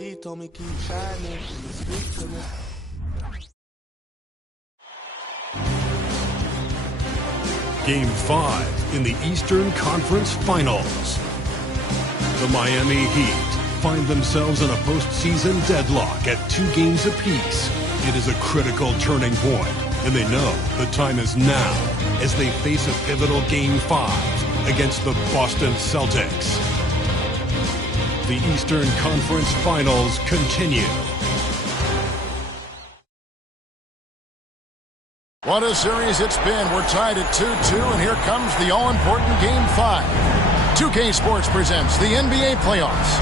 He told me keep shining. Speak to me. Game 5 in the Eastern Conference Finals. The Miami Heat find themselves in a postseason deadlock at 2 games apiece. It is a critical turning point, and they know the time is now as they face a pivotal Game 5 against the Boston Celtics. The Eastern Conference Finals continue. What a series it's been. We're tied at 2-2, and here comes the all-important Game 5. 2K Sports presents the NBA playoffs.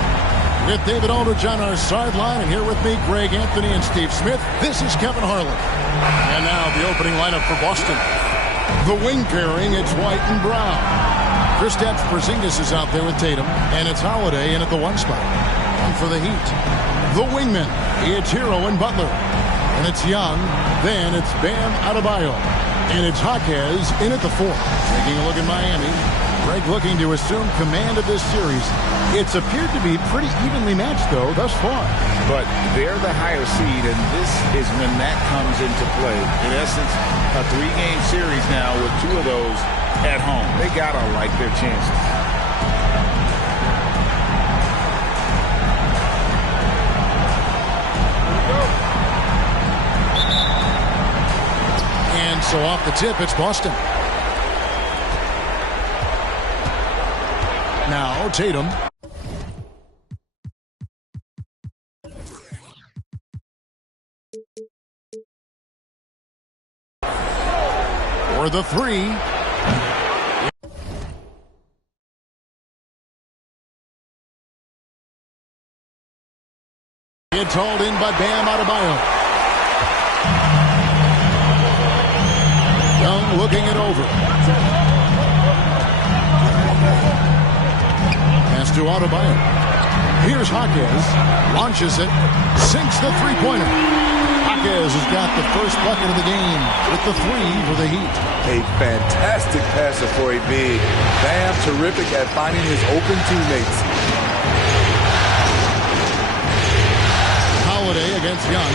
With David Aldridge on our sideline, and here with me, Greg Anthony and Steve Smith, this is Kevin Harlan. And now the opening lineup for Boston. The wing pairing, it's White and Brown. Kristaps Porzingis is out there with Tatum, and it's Holiday in at the 1 spot. And for the Heat, the wingmen, it's Hero and Butler. And it's Young, then it's Bam Adebayo. And it's Jaquez in at the 4. Taking a look at Miami, Greg looking to assume command of this series. It's appeared to be pretty evenly matched, though, thus far. But they're the higher seed, and this is when that comes into play. In essence, a 3-game series now with 2 of those at home. They gotta like their chances. And so off the tip, it's Boston. Now Tatum. For the 3. It's hauled in by Bam Adebayo. Young looking it over. Pass to Adebayo. Here's Jaquez. Launches it. Sinks the three-pointer. Jaquez has got the first bucket of the game with the 3 for the Heat. A fantastic passer for a big. Bam terrific at finding his open teammates. Holiday against Young.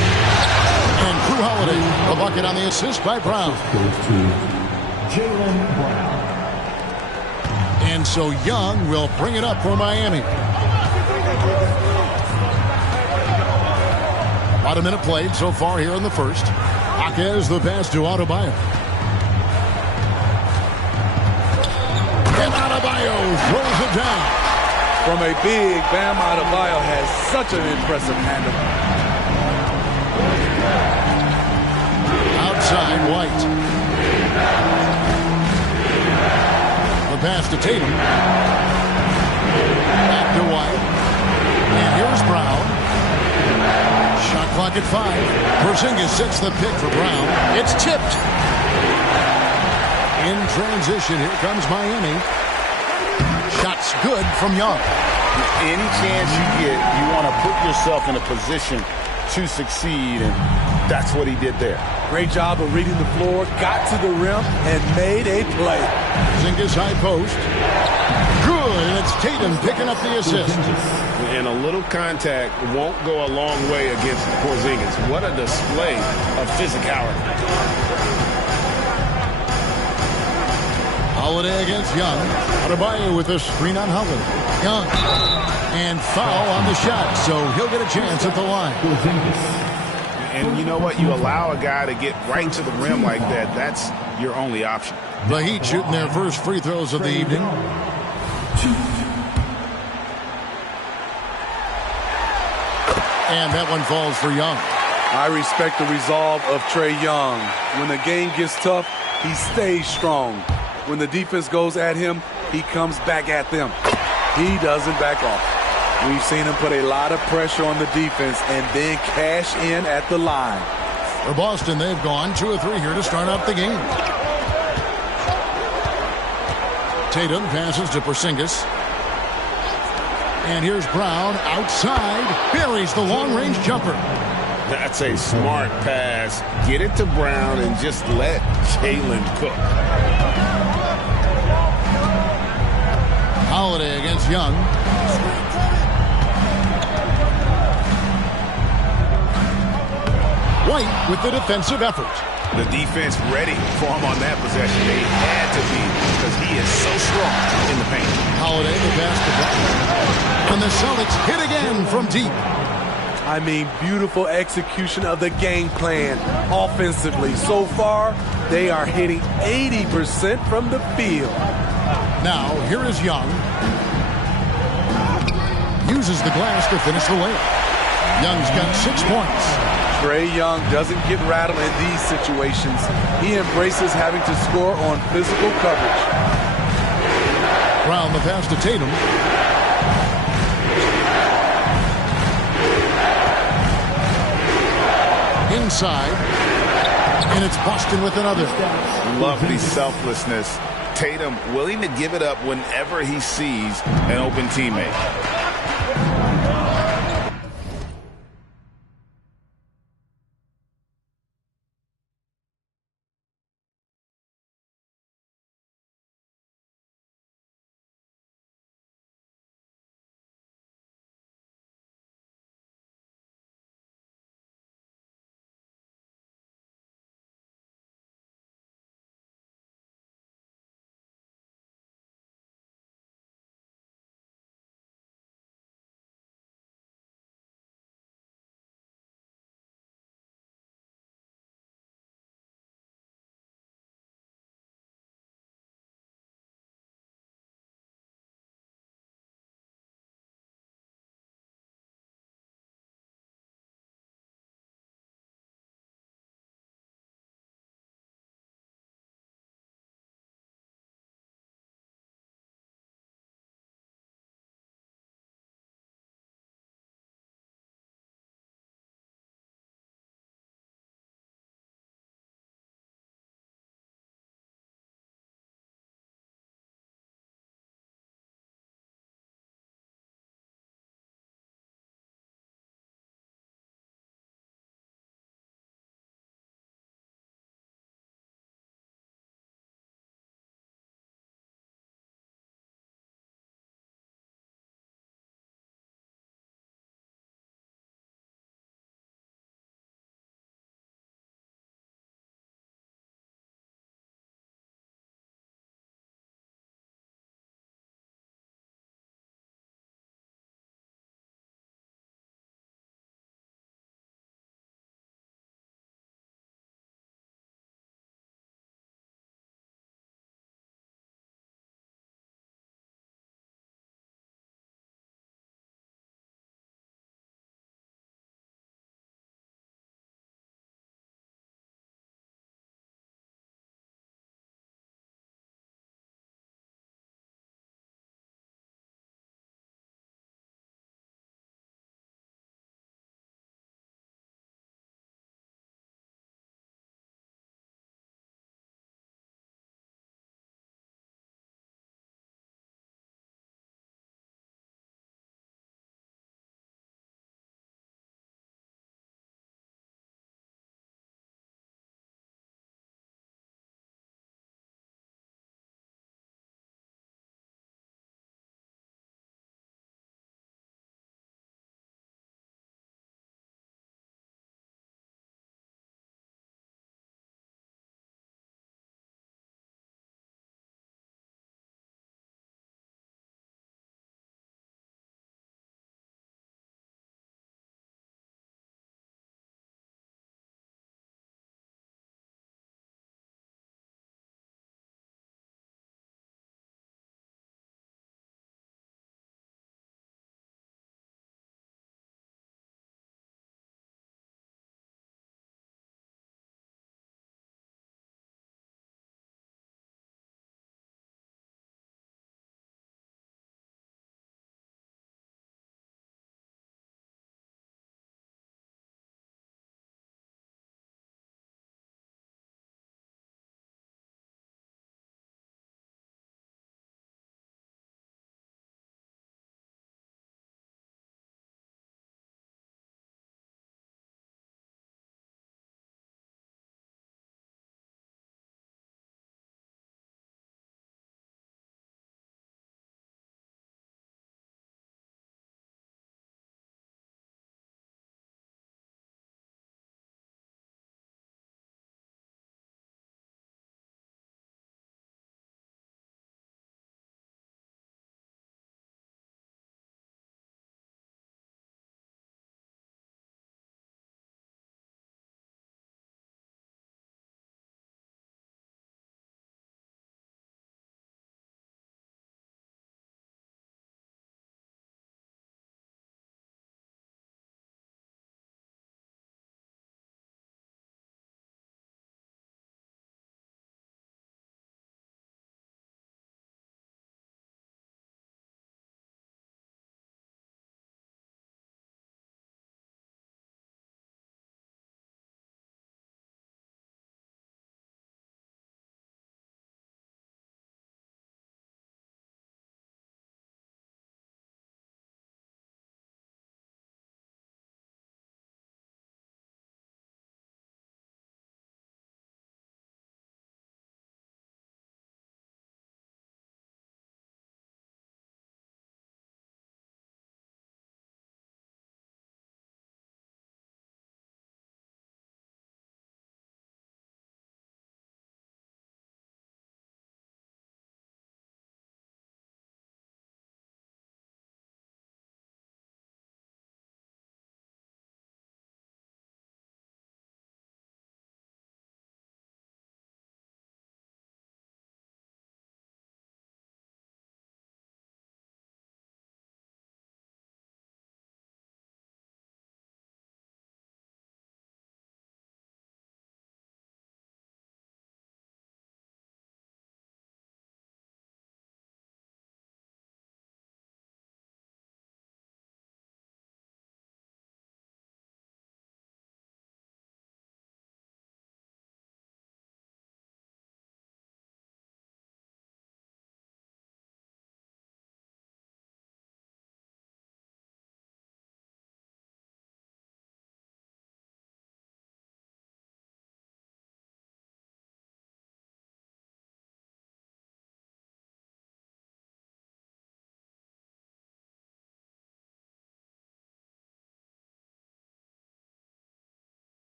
And Drew Holiday, the bucket on the assist by Brown. And so Young will bring it up for Miami. About a minute played so far here in the first. Jaquez the pass to Adebayo. And Adebayo throws it down. From a big, Bam Adebayo has such an impressive handle. Outside, White. The pass to Tatum. Back to White. And here's Brown. Shot clock at 5. Porzingis sets the pick for Brown. It's tipped. In transition, here comes Miami. Shots good from Young. Any chance you get, you want to put yourself in a position to succeed, and that's what he did there. Great job of reading the floor, got to the rim, and made a play. Porzingis high post. Good, and it's Tatum picking up the assist. And a little contact won't go a long way against Porzingis. What a display of physicality. Holiday against Young. Adebayo with a screen on Holiday. Young. And foul on the shot, so he'll get a chance at the line. And you know what? You allow a guy to get right to the rim like that. That's your only option. The Heat shooting their first free throws of the evening. And that one falls for Young. I respect the resolve of Trae Young. When the game gets tough, he stays strong. When the defense goes at him, he comes back at them. He doesn't back off. We've seen him put a lot of pressure on the defense and then cash in at the line. For Boston, they've gone 2 of 3 here to start out the game. Tatum passes to Porzingis. And here's Brown outside. Buries the long-range jumper. That's a smart pass. Get it to Brown and just let Jalen cook. Holiday against Young. White with the defensive effort. The defense ready for him on that possession. They had to be because he is so strong in the paint. Holiday the basketball. And the Celtics hit again from deep. I mean, beautiful execution of the game plan offensively. So far, they are hitting 80% from the field. Now, here is Young. Uses the glass to finish the layup. Young's got 6 points. Trae Young doesn't get rattled in these situations. He embraces having to score on physical coverage. Brown the pass to Tatum. Inside. And it's Boston with another. Lovely selflessness. Tatum willing to give it up whenever he sees an open teammate.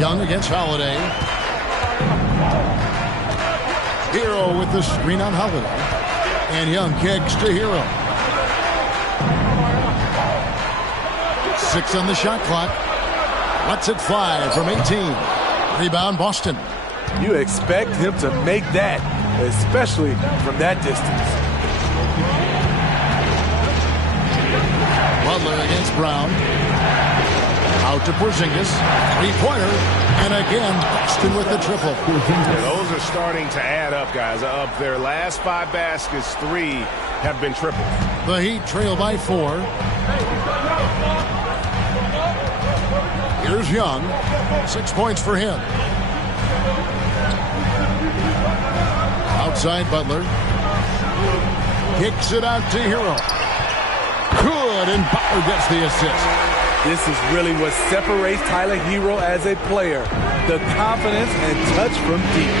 Young against Holiday. Hero with the screen on Holiday. And Young kicks to Hero. 6 on the shot clock. Lets it fly from 18. Rebound Boston. You expect him to make that, especially from that distance. Butler against Brown. Out to Porzingis. Three-pointer. And again, Boston with the triple. Yeah, those are starting to add up, guys. Of their last 5 baskets, 3 have been triples. The Heat trail by 4. Here's Young. 6 points for him. Outside Butler. Kicks it out to Hero. Good, and Butler gets the assist. This is really what separates Tyler Hero as a player. The confidence and touch from deep.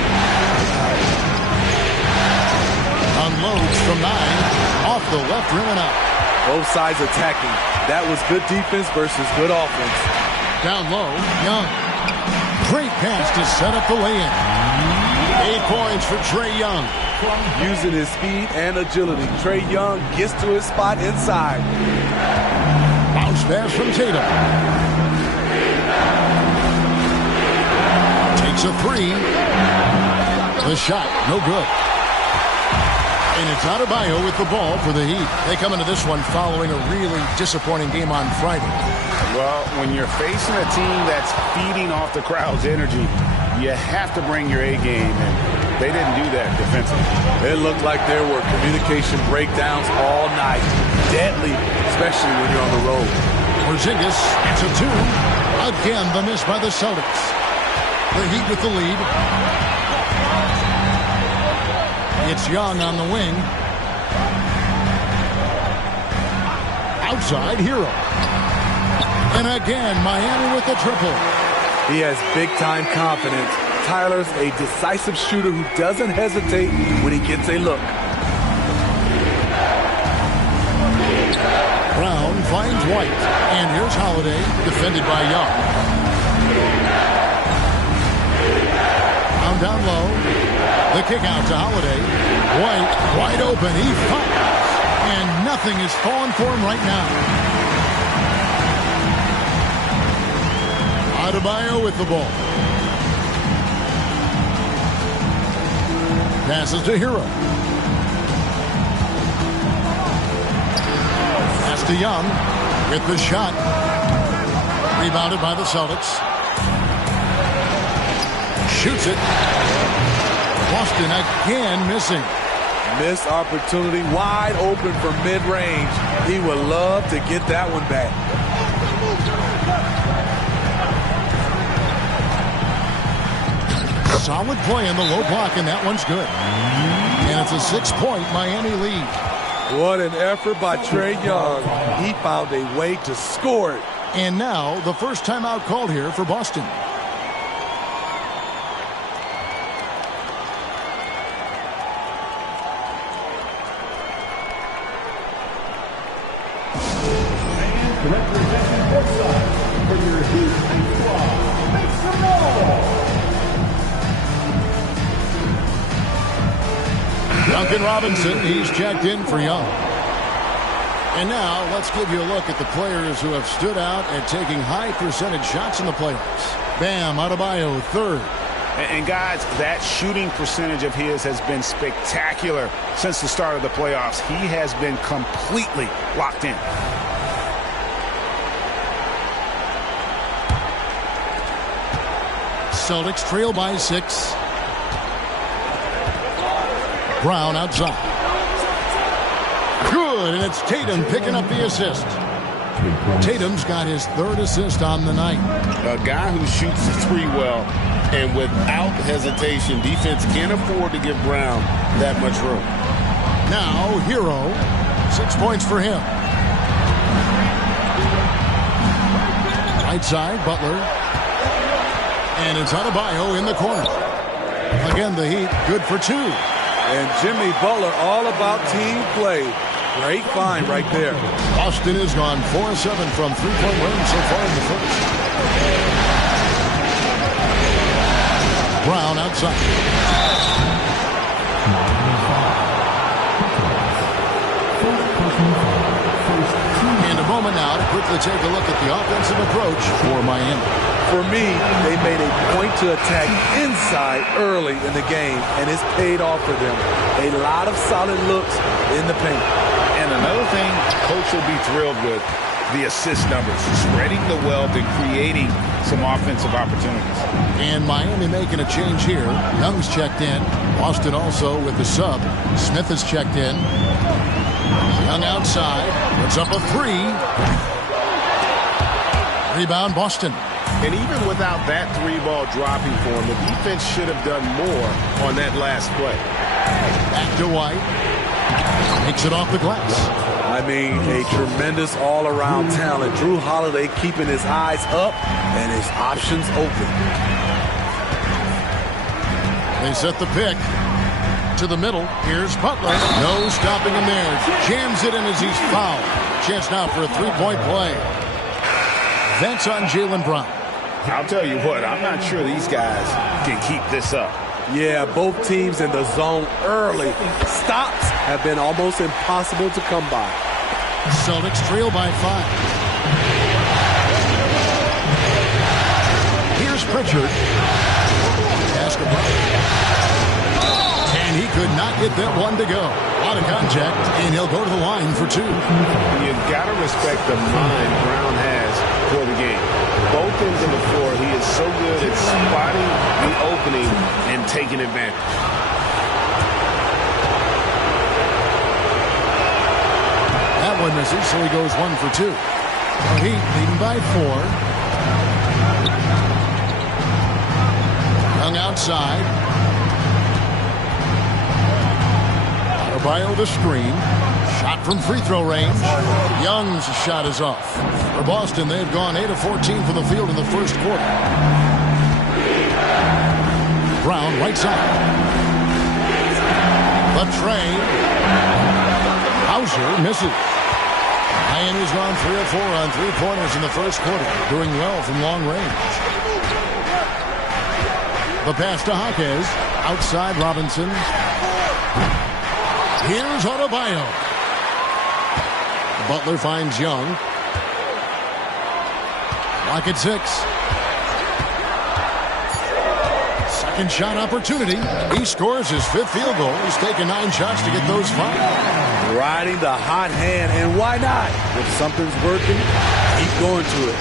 Unloads from 9. Off the left rim and out. Both sides attacking. That was good defense versus good offense. Down low, Young. Great pass to set up the lay-in. 8 points for Trae Young. Using his speed and agility, Trae Young gets to his spot inside. Bounce pass from Tatum. Takes a 3. The shot, no good. And it's Adebayo with the ball for the Heat. They come into this one following a really disappointing game on Friday. Well, when you're facing a team that's feeding off the crowd's energy, you have to bring your A game, and they didn't do that defensively. It looked like there were communication breakdowns all night. Deadly, especially when you're on the road. Porzingis gets a 2. Again, the miss by the Celtics. The Heat with the lead. It's Young on the wing. Outside, Hero. And again, Miami with the triple. He has big-time confidence. Tyler's a decisive shooter who doesn't hesitate when he gets a look. Brown finds White. And here's Holiday, defended by Young. Down low. The kick out to Holiday. White wide open. He fires. And nothing is falling for him right now. Adebayo with the ball. Passes to Hero. Pass to Young. With the shot. Rebounded by the Celtics. Shoots it. Boston again missing. Missed opportunity, wide open from mid-range. He would love to get that one back. Solid play in the low block, and that one's good. And it's a 6-point Miami lead. What an effort by Trae Young. He found a way to score it. And now the first timeout called here for Boston. Representing Woodside for your Heat squad, make some noise! Duncan Robinson, he's checked in for Young. And now let's give you a look at the players who have stood out at taking high percentage shots in the playoffs. Bam Adebayo, 3rd. And guys, that shooting percentage of his has been spectacular since the start of the playoffs. He has been completely locked in. Celtics trail by 6. Brown outside. Good, and it's Tatum picking up the assist. Tatum's got his 3rd assist on the night. A guy who shoots the 3 well, and without hesitation, defense can't afford to give Brown that much room. Now, Hero, 6 points for him. Right side, Butler. And it's Adebayo in the corner. Again, the Heat, good for 2. And Jimmy Butler, all about team play. Great find right there. Boston has gone 4-7 from 3-point range so far in the first. Brown outside. And a moment now to quickly take a look at the offensive approach for Miami. For me, they made a point to attack inside early in the game, and it's paid off for them. A lot of solid looks in the paint. And another thing Coach will be thrilled with, the assist numbers, spreading the wealth and creating some offensive opportunities. And Miami making a change here. Young's checked in. Boston also with the sub. Smith has checked in. Young outside. Puts up a three. Rebound Boston. And even without that three-ball dropping for him, the defense should have done more on that last play. Back to White. Takes it off the glass. I mean, a tremendous all-around talent. Drew Holiday keeping his eyes up and his options open. They set the pick to the middle. Here's Butler. No stopping him there. Jams it in as he's fouled. Chance now for a three-point play. That's on Jaylen Brown. I'll tell you what, I'm not sure these guys can keep this up. Yeah, both teams in the zone early. Stops have been almost impossible to come by. Celtics trail by 5. Here's Pritchard. Basketball. And he could not get that one to go. Out of contact, and he'll go to the line for 2. You've got to respect the mind Brown has for the game. Both ends of the floor, he is so good at spotting the opening and taking advantage. That one misses, so he goes 1 for 2. Heat leading by 4. Young outside. Adebayo the screen. Shot from free throw range. Young's shot is off. For Boston, they've gone 8 of 14 from the field in the first quarter. Brown right side. The tray. Hauser misses. Miami's gone 3 of 4 on three-pointers in the first quarter, doing well from long range. The pass to Jaquez. Outside Robinson. Here's Adebayo. Butler finds Young. Lock at 6. Second shot opportunity. He scores his 5th field goal. He's taken 9 shots to get those 5. Riding the hot hand, and why not? If something's working, keep going to it.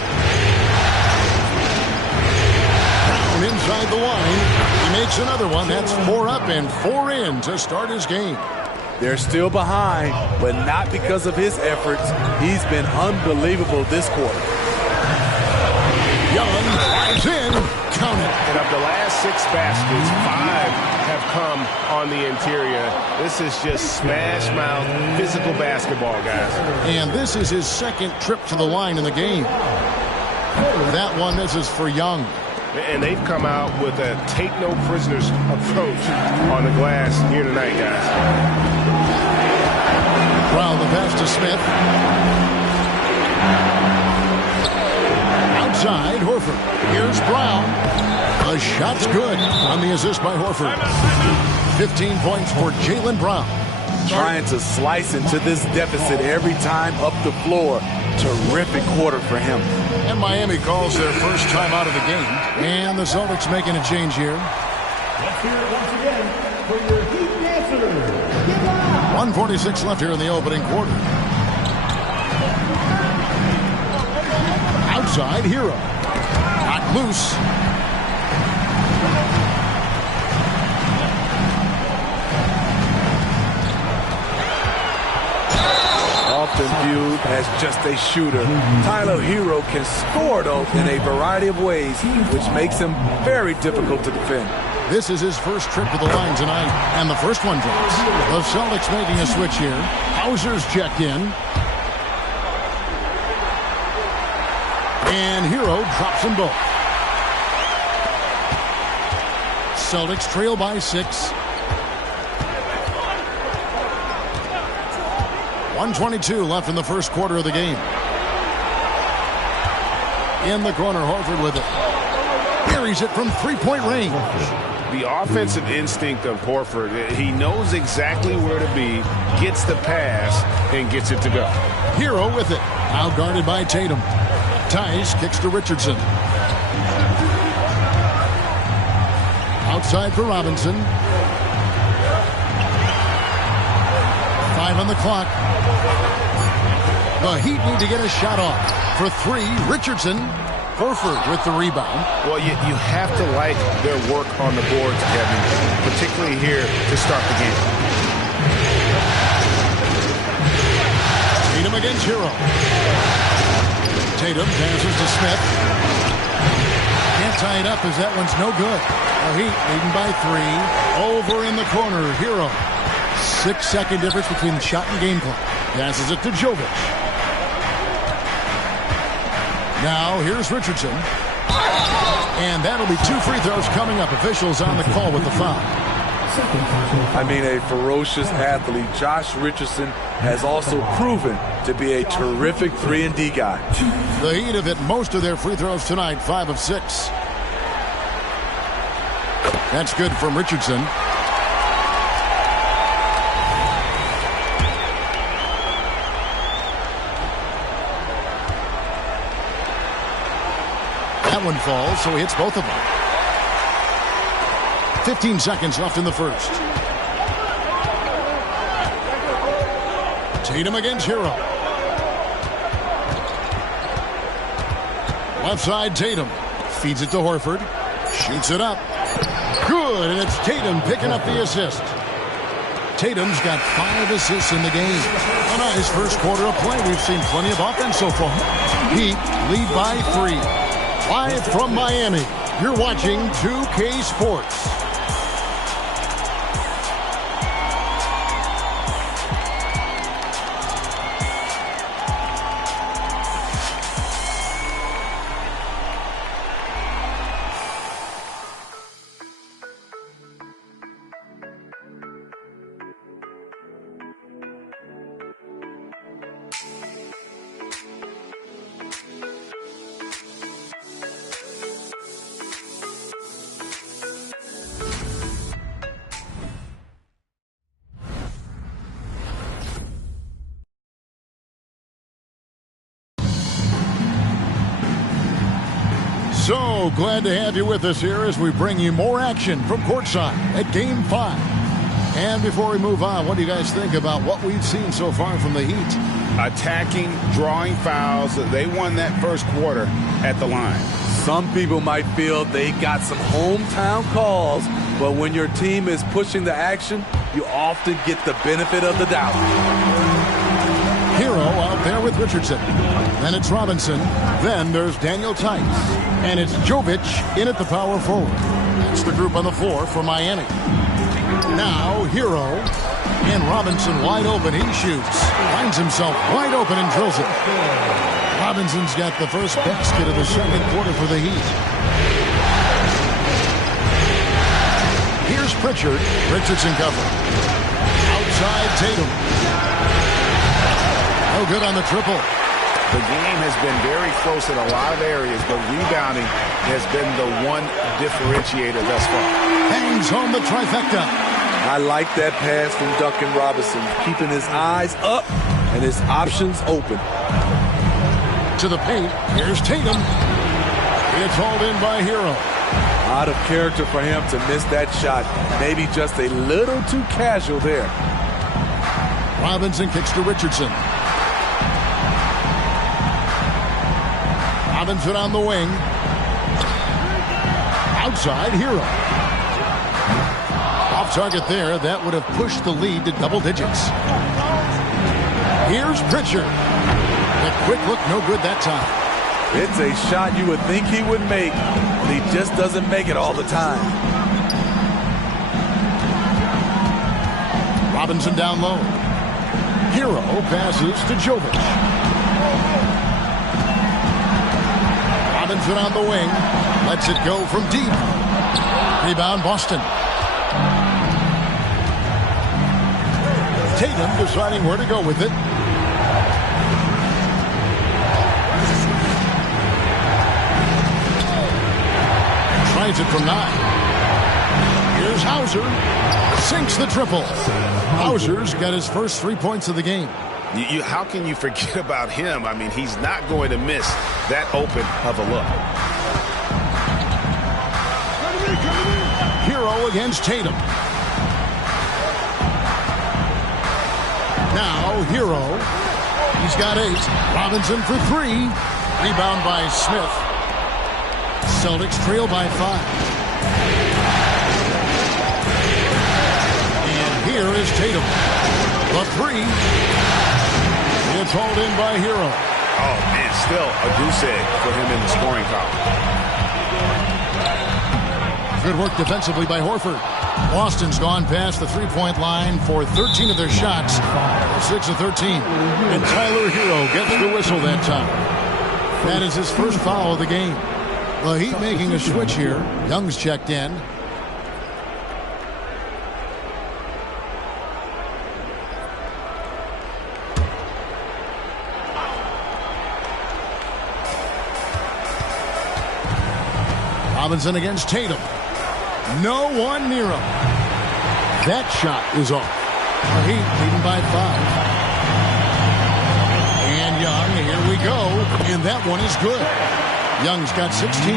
Brown inside the line. He makes another one. That's 4 up and 4 in to start his game. They're still behind, but not because of his efforts. He's been unbelievable this quarter. Young drives in. Count it. And of the last 6 baskets, 5 have come on the interior. This is just smash mouth, physical basketball, guys. And this is his 2nd trip to the line in the game. That one misses for Young. And they've come out with a take-no-prisoners approach on the glass here tonight, guys. Brown the pass to Smith. Outside, Horford. Here's Brown. The shot's good on the assist by Horford. 15 points for Jaylen Brown. Trying to slice into this deficit every time up the floor. Terrific quarter for him. And Miami calls their first time out of the game. And the Celtics making a change here. Let's hear it once again for your Heat dancers. 1:46 left here in the opening quarter. Outside, Hero. Got loose. Often viewed as just a shooter, Tyler Hero can score, though, in a variety of ways, which makes him very difficult to defend. This is his first trip to the line tonight, and the first one drops. The Celtics making a switch here. Hauser's checked in. And Hero drops them both. Celtics trail by 6. 1:22 left in the first quarter of the game. In the corner, Horford with it. Buries it from three-point range. The offensive instinct of Horford, he knows exactly where to be, gets the pass, and gets it to go. Hero with it. Now guarded by Tatum. Tice kicks to Richardson. Outside for Robinson. 5 on the clock. The Heat need to get a shot off. For 3, Richardson. Horford with the rebound. Well, you have to like their work on the boards, Kevin, particularly here to start the game. Tatum against Hero. Tatum passes to Smith. Can't tie it up as that one's no good. The Heat leading by 3. Over in the corner, Hero. 6-second difference between the shot and game clock. Passes it to Jovic. Now, here's Richardson. And that'll be 2 free throws coming up. Officials on the call with the foul. I mean, a ferocious athlete. Josh Richardson has also proven to be a terrific 3-and-D guy. The Heat have hit most of their free throws tonight, 5 of 6. That's good from Richardson. That one falls, so he hits both of them. 15 seconds left in the first. Tatum against Hero. Left side, Tatum. Feeds it to Horford. Shoots it up. Good, and it's Tatum picking up the assist. Tatum's got 5 assists in the game. A nice first quarter of play. We've seen plenty of offense so far. Heat lead by 3. Live from Miami, you're watching 2K Sports. So glad to have you with us here as we bring you more action from courtside at Game 5. And before we move on, what do you guys think about what we've seen so far from the Heat? Attacking, drawing fouls. They won that first quarter at the line. Some people might feel they got some hometown calls, but when your team is pushing the action, you often get the benefit of the doubt. Hero out there with Richardson. Then it's Robinson. Then there's Daniel Tice. And it's Jovic in at the power forward. That's the group on the floor for Miami. Now Hero. And Robinson wide open. He shoots. Finds himself wide open and drills it. Robinson's got the first basket of the second quarter for the Heat. Here's Pritchard. Richardson covering. Outside Tatum. No good on the triple. The game has been very close in a lot of areas, but rebounding has been the one differentiator thus far. Hangs home the trifecta. I like that pass from Duncan Robinson, keeping his eyes up and his options open. To the paint, here's Tatum. It's hauled in by Hero. Out of character for him to miss that shot. Maybe just a little too casual there. Robinson kicks to Richardson. Robinson on the wing. Outside, Hero. Off target there. That would have pushed the lead to double digits. Here's Pritchard. The quick look, no good that time. It's a shot you would think he would make, but he just doesn't make it all the time. Robinson down low. Hero passes to Jovic. Robinson on the wing. Lets it go from deep. Rebound Boston. Tatum deciding where to go with it. ties it from 9. Here's Hauser. Sinks the triple. Hauser's got his first 3 points of the game. How can you forget about him? I mean, he's not going to miss that open of a look. Hero against Tatum. Now Hero. He's got 8. Robinson for 3. Rebound by Smith. Celtics trail by 5. And here is Tatum. The 3. It's hauled in by Hero. Oh, man, still a goose egg for him in the scoring column. Good work defensively by Horford. Boston's gone past the three-point line for 13 of their shots. 6 of 13. And Tyler Hero gets the whistle that time. That is his first foul of the game. The Heat making a switch here. Young's checked in. Robinson against Tatum. No one near him. That shot is off. The Heat leading by 5. And Young, here we go. And that one is good. Young's got 16.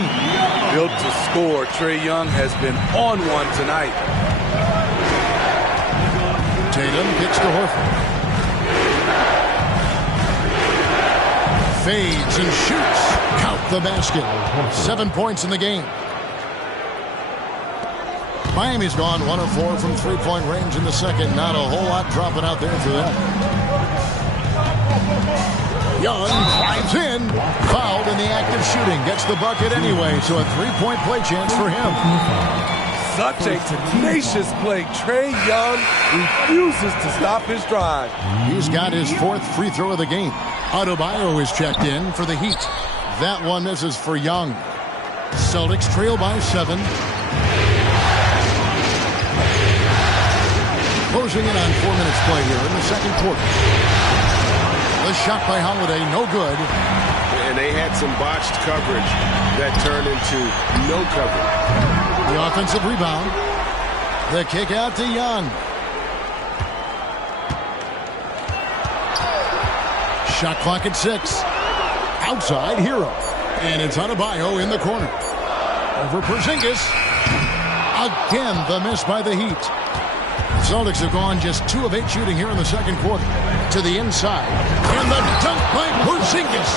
Built to score. Trae Young has been on one tonight. Tatum kicks to Horford. Fades and shoots. Count the basket. 7 points in the game. Miami's gone 1 of 4 from three-point range in the second. Not a whole lot dropping out there for them. Young drives in. Fouled in the act of shooting. Gets the bucket anyway, so a three-point play chance for him. Such a tenacious play. Trae Young refuses to stop his drive. He's got his 4th free throw of the game. Adebayo is checked in for the Heat. That one misses for Young. Celtics trail by 7. Closing in on 4 minutes play here in the second quarter. The shot by Holiday, no good. And they had some botched coverage that turned into no coverage. The offensive rebound. The kick out to Young. Shot clock at 6. Outside, Hero. And it's Adebayo in the corner. Over Porzingis. Again, the miss by the Heat. Celtics have gone just 2 of 8 shooting here in the second quarter. To the inside. And the dunk by Porzingis.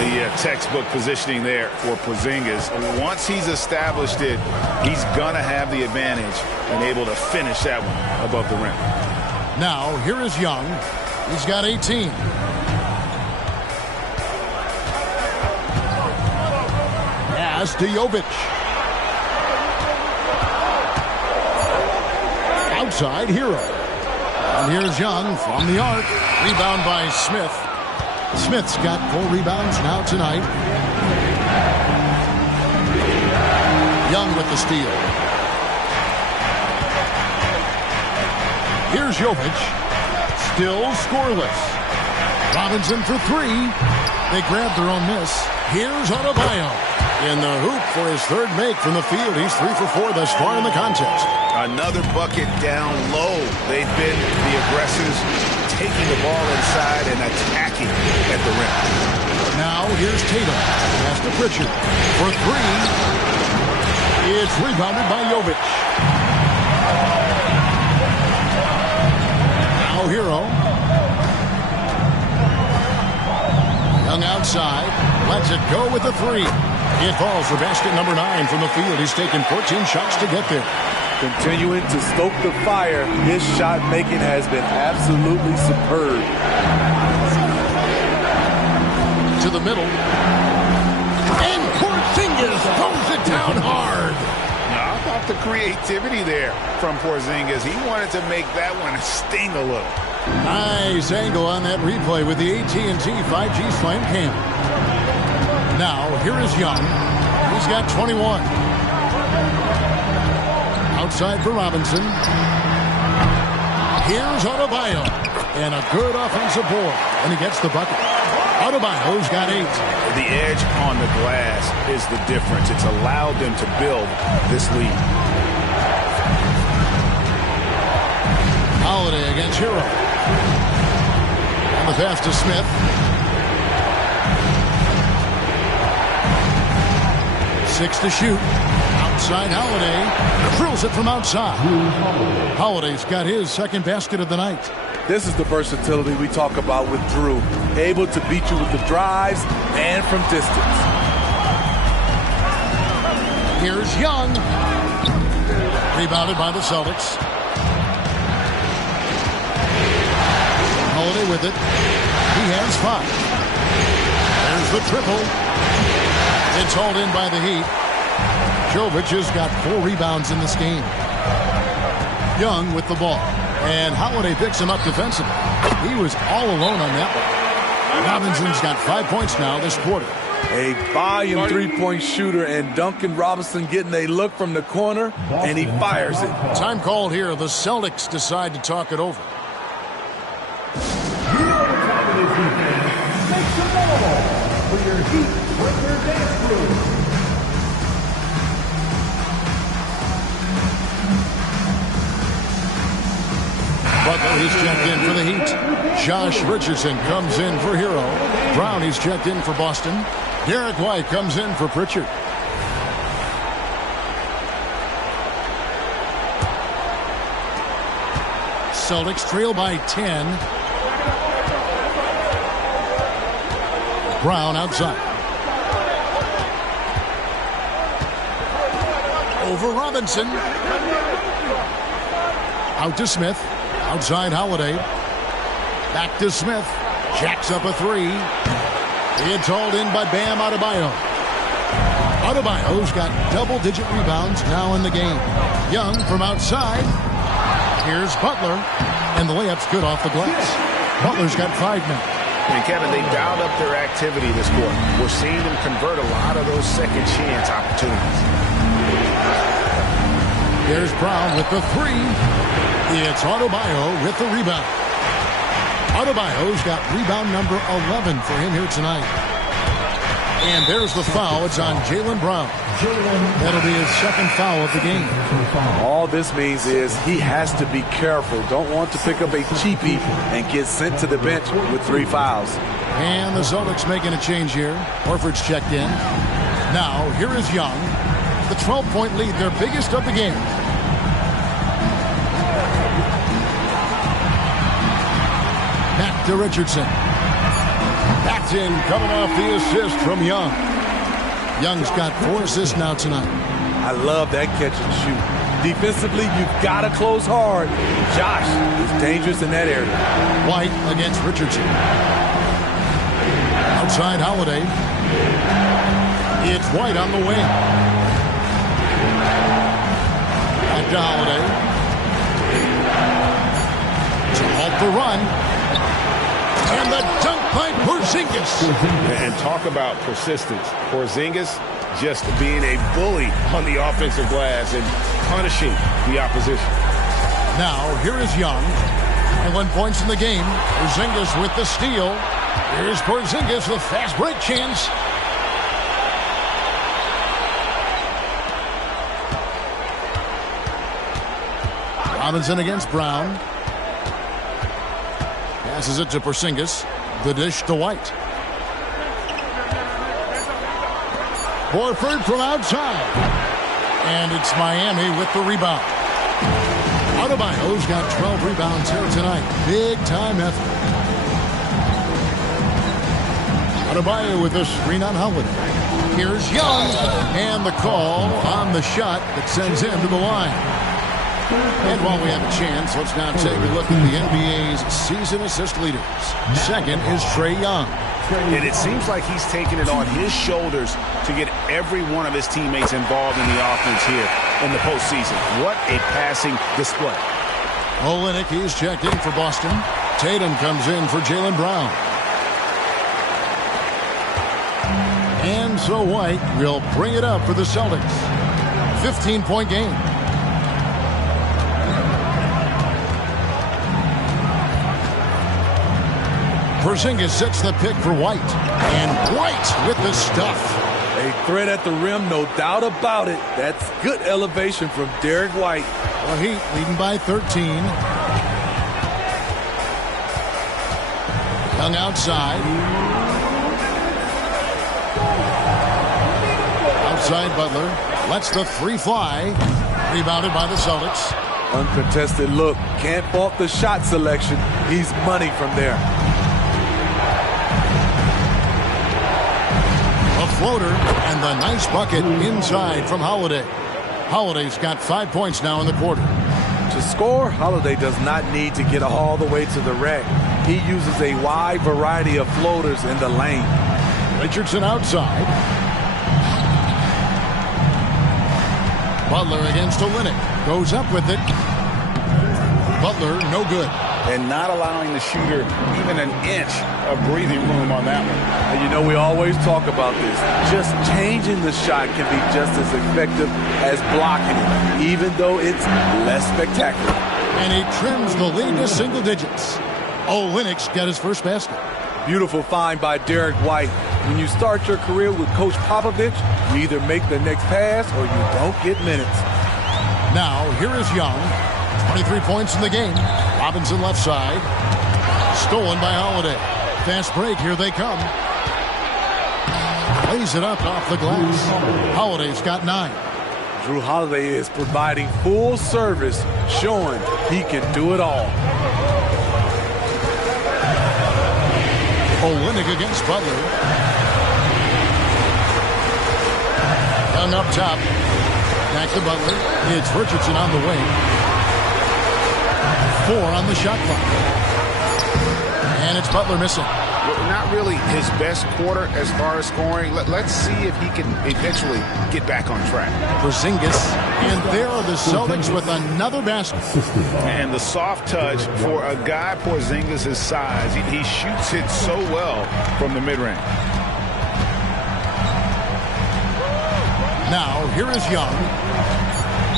The textbook positioning there for Porzingis. Once he's established it, he's going to have the advantage and able to finish that one above the rim. Now, here is Young. He's got 18. Pass to Jovic. Outside, Hero. And here's Young from the arc. Rebound by Smith. Smith's got 4 rebounds now tonight. Young with the steal. Here's Jovic. Still scoreless. Robinson for 3. They grab their own miss. Here's Adebayo. In the hoop for his 3rd make from the field. He's 3 for 4 thus far in the contest. Another bucket down low. They've been the aggressors, taking the ball inside and attacking at the rim. Now here's Tatum. Pass to Pritchard for 3. It's rebounded by Jovic. Now Hero. Young outside. Lets it go with the 3. It falls for basket number 9 from the field. He's taken 14 shots to get there. Continuing to stoke the fire, his shot making has been absolutely superb. To the middle. And Porzingis throws it down hard. How about the creativity there from Porzingis? He wanted to make that one sting a little. Nice angle on that replay with the AT&T 5G Slam Cam. Now, here is Young. He's got 21. Outside for Robinson. Here's Adebayo. And a good offensive board. And he gets the bucket. Adebayo's got 8. The edge on the glass is the difference. It's allowed them to build this lead. Holiday against Hero. And the pass to Smith. Six to shoot. Outside Holiday. Drills it from outside. Holiday's got his second basket of the night. This is the versatility we talk about with Drew. Able to beat you with the drives and from distance. Here's Young. Rebounded by the Celtics. Holiday with it. He has 5. There's the triple. It's hauled in by the Heat. Jovic has got 4 rebounds in this game. Young with the ball. And Holiday picks him up defensively. He was all alone on that one. Robinson's got 5 points now this quarter. A volume three-point shooter, and Duncan Robinson getting a look from the corner, and he fires it. Time called here. The Celtics decide to talk it over. Makes available for your Heat Breaker Dance Room. Butler, he's checked in for the Heat. Josh Richardson comes in for Hero. Brown, he's checked in for Boston. Derek White comes in for Pritchard. Celtics trail by 10. Brown outside. Over Robinson. Out to Smith. Outside Holiday. Back to Smith. Jacks up a 3. It's hauled in by Bam Adebayo. Adebayo's got double-digit rebounds now in the game. Young from outside. Here's Butler. And the layup's good off the glass. Butler's got 5 now. And Kevin, they dialed up their activity this quarter. We're seeing them convert a lot of those second chance opportunities. There's Brown with the 3. It's Adebayo with the rebound. Adebayo's got rebound number 11 for him here tonight. And there's the foul. It's on Jaylen Brown. That'll be his second foul of the game. All this means is he has to be careful. Don't want to pick up a cheapie and get sent to the bench with 3 fouls. And the Celtics making a change here. Horford's checked in. Now, here is Young. The 12-point lead, their biggest of the game. Back to Richardson. Backed in, coming off the assist from Young. Young's got 4 assists now tonight. I love that catch and shoot. Defensively, you've got to close hard. Josh is dangerous in that area. White against Richardson. Outside Holiday. It's White on the wing. Back to Holiday. To halt the run. And the dunk by Porzingis. And talk about persistence. Porzingis just being a bully on the offensive glass and punishing the opposition. Now, here is Young. And 1 point in the game. Porzingis with the steal. Here's Porzingis with fast break chance. Robinson against Brown. Passes it to Porzingis. The dish to White. Horford from outside. And it's Miami with the rebound. Adebayo's got 12 rebounds here tonight. Big time effort. Adebayo with a screen on Holiday. Here's Young. And the call on the shot that sends him to the line. And while we have a chance, let's now take a look at the NBA's season assist leaders. Second is Trae Young. And it seems like he's taking it on his shoulders to get every one of his teammates involved in the offense here in the postseason. What a passing display. Olynyk, he's checked in for Boston. Tatum comes in for Jaylen Brown. And so White will bring it up for the Celtics. 15-point game. Porzingis sets the pick for White. And White with the stuff. A threat at the rim, no doubt about it. That's good elevation from Derek White. The Heat leading by 13. Young outside. Outside Butler. Lets the three fly. Rebounded by the Celtics. Uncontested look. Can't fault the shot selection. He's money from there. A floater and the nice bucket inside from Holiday. Holiday's got 5 points now in the quarter. To score, Holiday does not need to get all the way to the rack. He uses a wide variety of floaters in the lane. Richardson outside. Butler against Olynyk. Goes up with it. Butler, no good. And not allowing the shooter even an inch of breathing room on that one. And you know, we always talk about this. Just changing the shot can be just as effective as blocking it, even though it's less spectacular. And he trims the lead to single digits. Olynyk's got his first basket. Beautiful find by Derek White. When you start your career with Coach Popovich, you either make the next pass or you don't get minutes. Now, here is Young. 23 points in the game. Robinson left side. Stolen by Holiday. Fast break. Here they come. Lays it up off the glass. Holiday's got 9. Drew Holiday is providing full service, showing he can do it all. Olynyk against Butler. Young up top. Back to Butler. It's Richardson on the wing. 4 on the shot clock. And it's Butler missing. Not really his best quarter as far as scoring. Let's see if he can eventually get back on track. Porzingis. And there are the Celtics with another basket. And the soft touch for a guy Porzingis' size. He shoots it so well from the mid-range. Now, here is Young.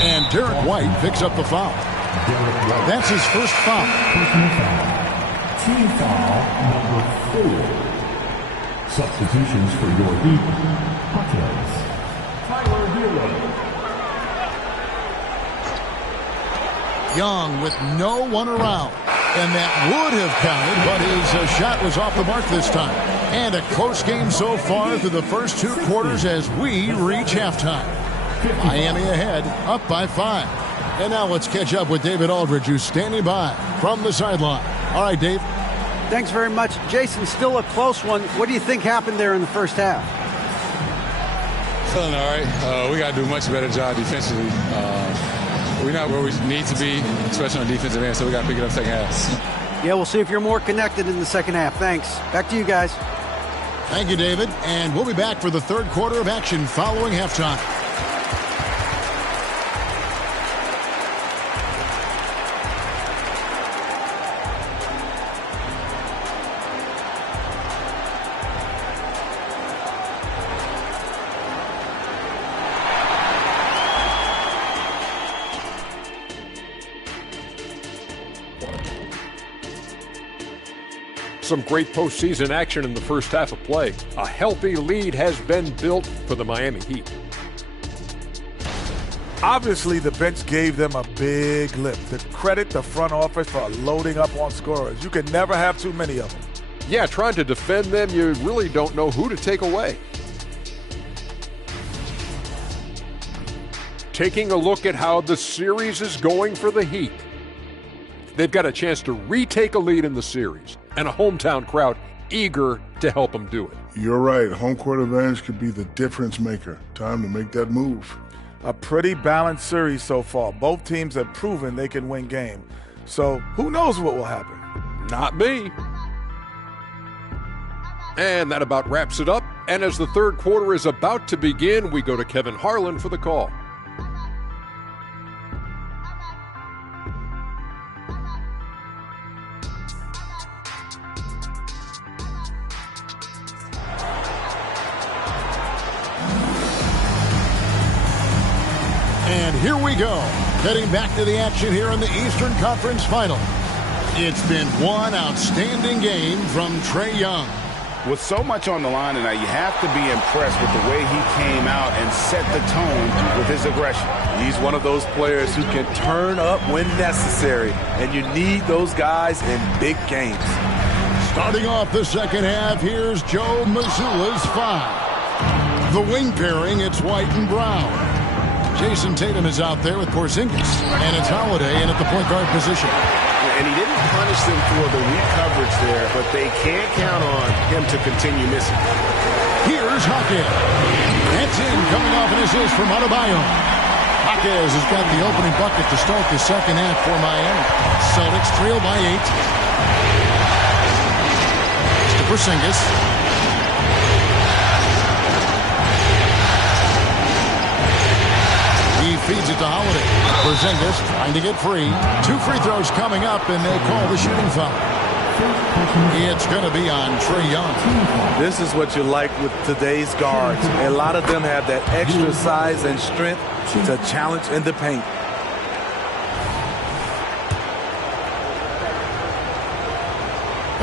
And Derek White picks up the foul. That's his first foul. Team foul number 4. Substitutions for your Heat. Hawkins. Tyler Hero. Young with no one around. And that would have counted, but his shot was off the mark this time. And a close game so far through the first 2 quarters as we reach halftime. Miami ahead, up by 5. And now let's catch up with David Aldridge, who's standing by from the sideline. All right, Dave. Thanks very much. Jason, still a close one. What do you think happened there in the first half? Feeling all right. We got to do a much better job defensively. We're not where we need to be, especially on defensive end, so we got to pick it up second half. Yeah, we'll see if you're more connected in the second half. Thanks. Back to you guys. Thank you, David. And we'll be back for the third quarter of action following halftime. Some great postseason action in the first half of play. A healthy lead has been built for the Miami Heat. Obviously, the bench gave them a big lift. To credit the front office for loading up on scorers. You can never have too many of them. Yeah, trying to defend them, you really don't know who to take away. Taking a look at how the series is going for the Heat. They've got a chance to retake a lead in the series, and a hometown crowd eager to help them do it. You're right. Home court advantage could be the difference maker. Time to make that move. A pretty balanced series so far. Both teams have proven they can win games. So who knows what will happen? Not me. And that about wraps it up. And as the third quarter is about to begin, we go to Kevin Harlan for the call. And here we go, heading back to the action here in the Eastern Conference Final. It's been one outstanding game from Trae Young. With so much on the line tonight, you have to be impressed with the way he came out and set the tone with his aggression. He's one of those players who can turn up when necessary, and you need those guys in big games. Starting off the second half, here's Joe Mazzulla's 5. The wing pairing, it's White and Brown. Jason Tatum is out there with Porzingis, and it's Holiday in at the point guard position. And he didn't punish them for the weak coverage there, but they can't count on him to continue missing. Here's Hawkins. That's in, coming off an assist from Adebayo. Hawkins has got the opening bucket to start the second half for Miami. Celtics trail by 8. To Porzingis. He feeds it to Holiday. Porzingis trying to get free. 2 free throws coming up, and they call the shooting foul. It's going to be on Trae Young. This is what you like with today's guards. A lot of them have that extra size and strength to challenge in the paint.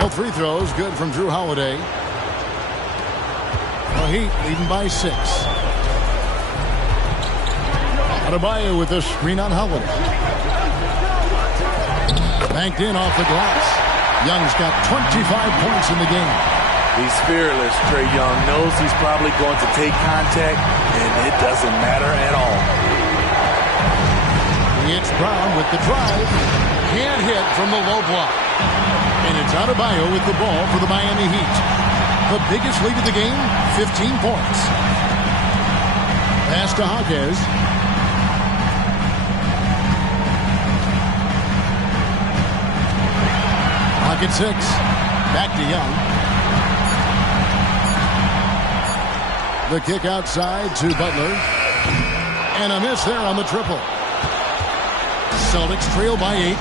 Both free throws good from Drew Holiday. The Heat leading by 6. Adebayo with a screen on Holiday. Banked in off the glass. Young's got 25 points in the game. He's fearless. Trae Young knows he's probably going to take contact, and it doesn't matter at all. It's Brown with the drive. Can't hit from the low block. And it's Adebayo with the ball for the Miami Heat. The biggest lead of the game, 15 points. Pass to Hawkins. Pocket 6. Back to Young. The kick outside to Butler. And a miss there on the triple. Celtics trail by 8.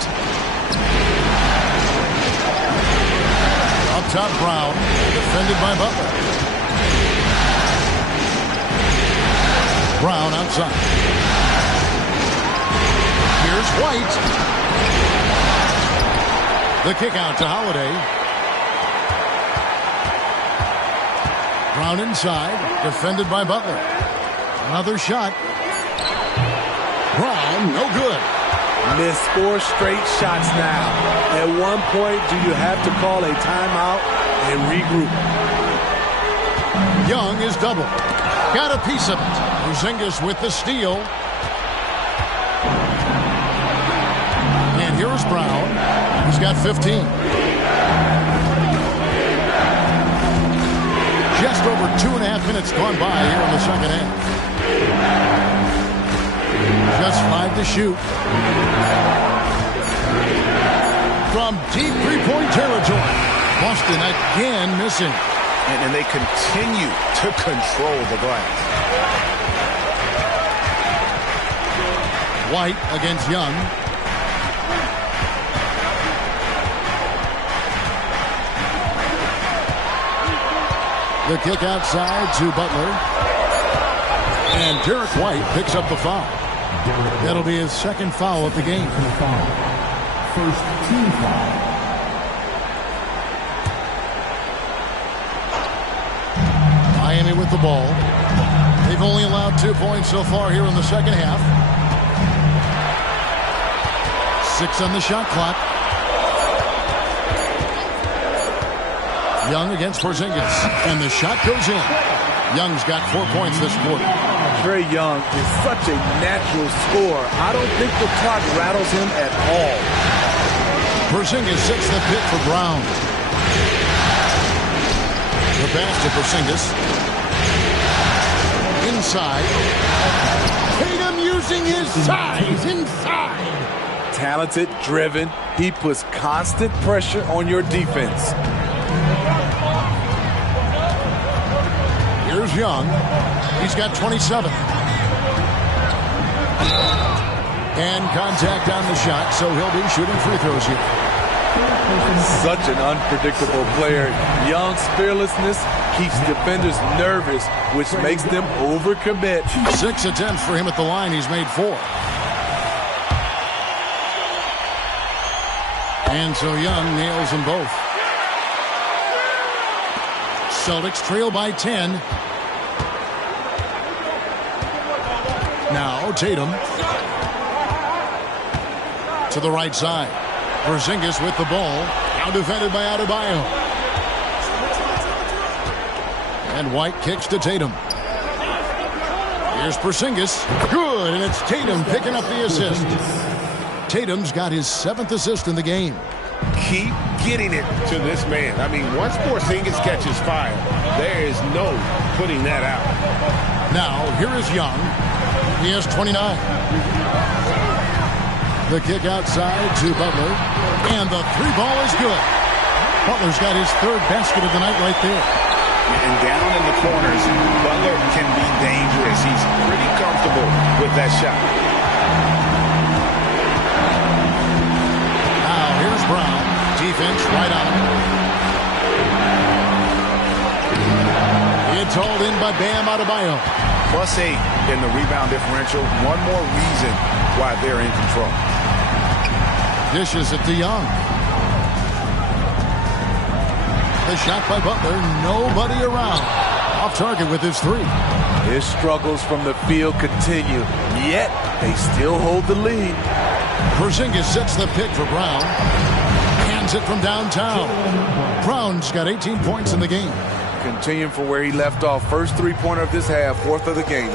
Up top, Brown. Defended by Butler. Brown outside. Here's White. The kick out to Holiday. Brown inside. Defended by Butler. Another shot. Brown, no good. Missed 4 straight shots now. At one point, do you have to call a timeout and regroup? Young is double. Got a piece of it. Porzingis with the steal. And here's Brown. He's got 15. Just over 2.5 minutes gone by here in the second half. Just 5 to shoot. From deep three-point territory. Boston again missing. And they continue to control the glass. White against Young. The kick outside to Butler. And Derek White picks up the foul. That'll be his second foul of the game. First team foul. Miami with the ball. They've only allowed 2 points so far here in the second half. 6 on the shot clock. Young against Porzingis. And the shot goes in. Young's got 4 points this quarter. Trae Young is such a natural scorer. I don't think the clock rattles him at all. Porzingis sets the pick for Brown. The pass to Porzingis. Inside. Tatum using his size inside. Talented, driven. He puts constant pressure on your defense. Here's Young. He's got 27. And contact on the shot, so he'll be shooting free throws here. Such an unpredictable player. Young's fearlessness keeps defenders nervous, which makes them overcommit. 6 attempts for him at the line. He's made 4. And so Young nails them both. Celtics trail by 10. Now Tatum to the right side. Porzingis with the ball. Now defended by Adebayo. And White kicks to Tatum. Here's Porzingis. Good, and it's Tatum picking up the assist. Tatum's got his 7th assist in the game. Keep getting it to this man. I mean, once Porzingis catches fire, there is no putting that out. Now, here is Young. He has 29. The kick outside to Butler. And the 3 ball is good. Butler's got his 3rd basket of the night right there. And down in the corners, Butler can be dangerous. He's pretty comfortable with that shot. Now, here's Brown. Defense right on him. It's hauled in by Bam Adebayo. +8 in the rebound differential. One more reason why they're in control. Dishes it to Young. The shot by Butler. Nobody around. Off target with his 3. His struggles from the field continue, yet they still hold the lead. Porzingis sets the pick for Brown. Hands it from downtown. Brown's got 18 points in the game. Continuing from where he left off. First 3-pointer of this half, 4th of the game.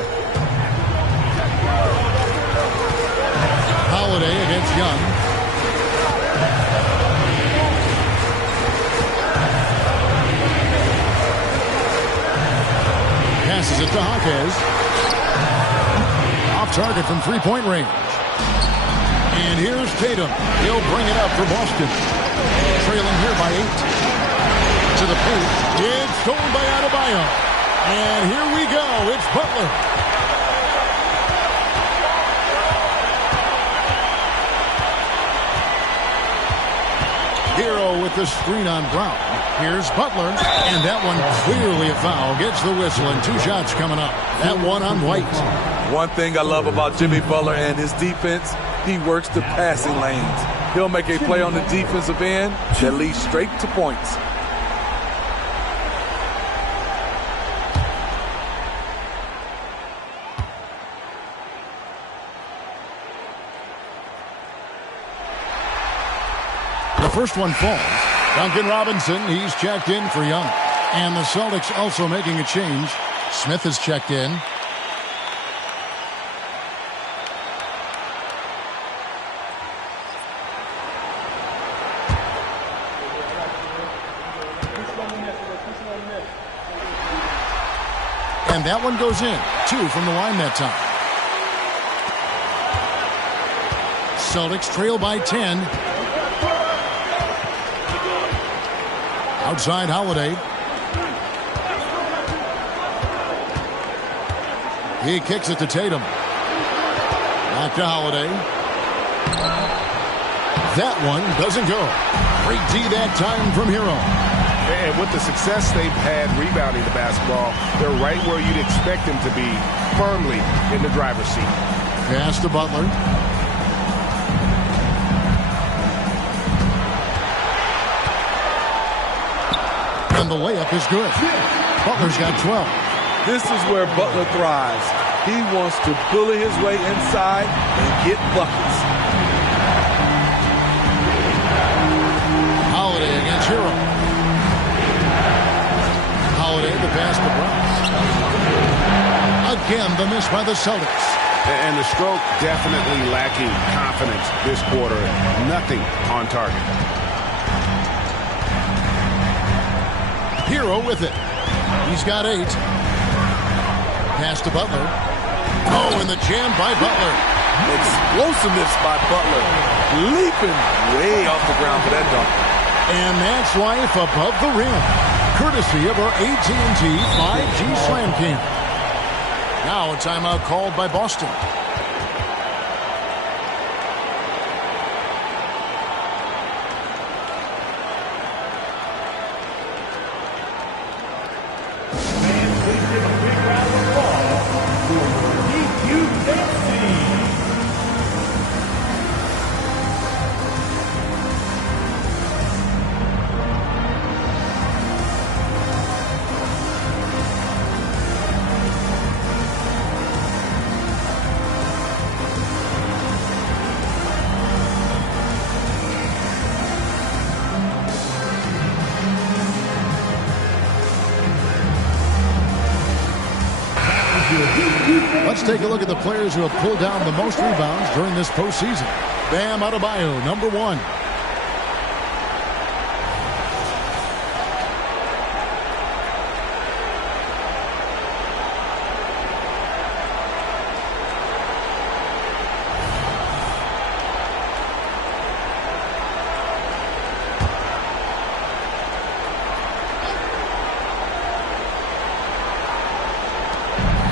Holiday against Young. Passes it to Hawkes. Off target from 3-point range. And here's Tatum. He'll bring it up for Boston. Trailing here by 8. To the paint. It's stolen by Adebayo. And here we go. It's Butler. Hero with the screen on Brown. Here's Butler. And that one clearly a foul. Gets the whistle and 2 shots coming up. That one on White. One thing I love about Jimmy Butler and his defense, he works the passing lanes. He'll make a play on the defensive end that leads straight to points. The first one falls. Duncan Robinson, he's checked in for Young. And the Celtics also making a change. Smith has checked in. And that one goes in. 2 from the line that time. Celtics trail by 10. Outside Holiday. He kicks it to Tatum. Back to Holiday. That one doesn't go. Great D that time from Hero. And with the success they've had rebounding the basketball, they're right where you'd expect them to be, firmly in the driver's seat. Pass to Butler. And the layup is good. Butler's got 12. This is where Butler thrives. He wants to bully his way inside and get buckets. Holiday against Hero. Holiday the pass to Brown. Again, the miss by the Celtics. And the stroke definitely lacking confidence this quarter. Nothing on target. Hero with it. He's got 8. Pass to Butler. Oh, and the jam by Butler. Explosiveness by Butler. Leaping way off the ground for that dunk. And that's life above the rim. Courtesy of our AT&T 5G Slam Cam. Now a timeout called by Boston. Let's take a look at the players who have pulled down the most rebounds during this postseason. Bam Adebayo, number 1.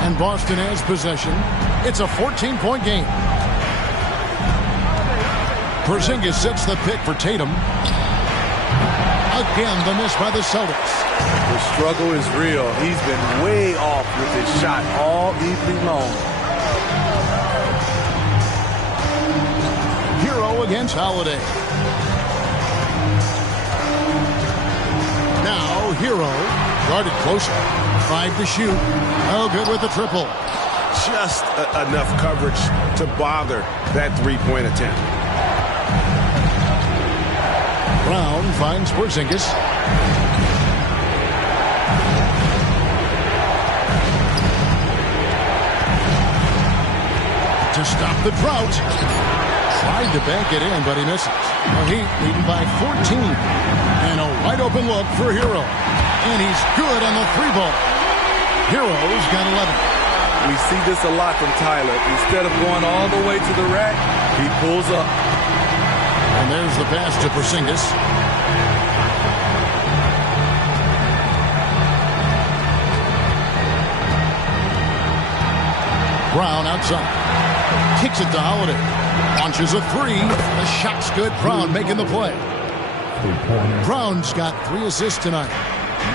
And Boston has possession. It's a 14-point game. Porzingis sets the pick for Tatum. Again, the miss by the Celtics. The struggle is real. He's been way off with his shot all evening long. Hero against Holiday. Now Hero guarded closer. 5 to shoot. Oh, good with the triple. Just enough coverage to bother that three-point attempt. Brown finds Porzingis. To stop the drought. Tried to bank it in, but he misses. The Heat leading by 14. And a wide open look for Hero. And he's good on the 3-ball. Hero's got 11. We see this a lot from Tyler. Instead of going all the way to the rack, he pulls up. And there's the pass to Porzingis. Brown outside. Kicks it to Holiday. Launches a 3. The shot's good. Brown making the play. Brown's got 3 assists tonight.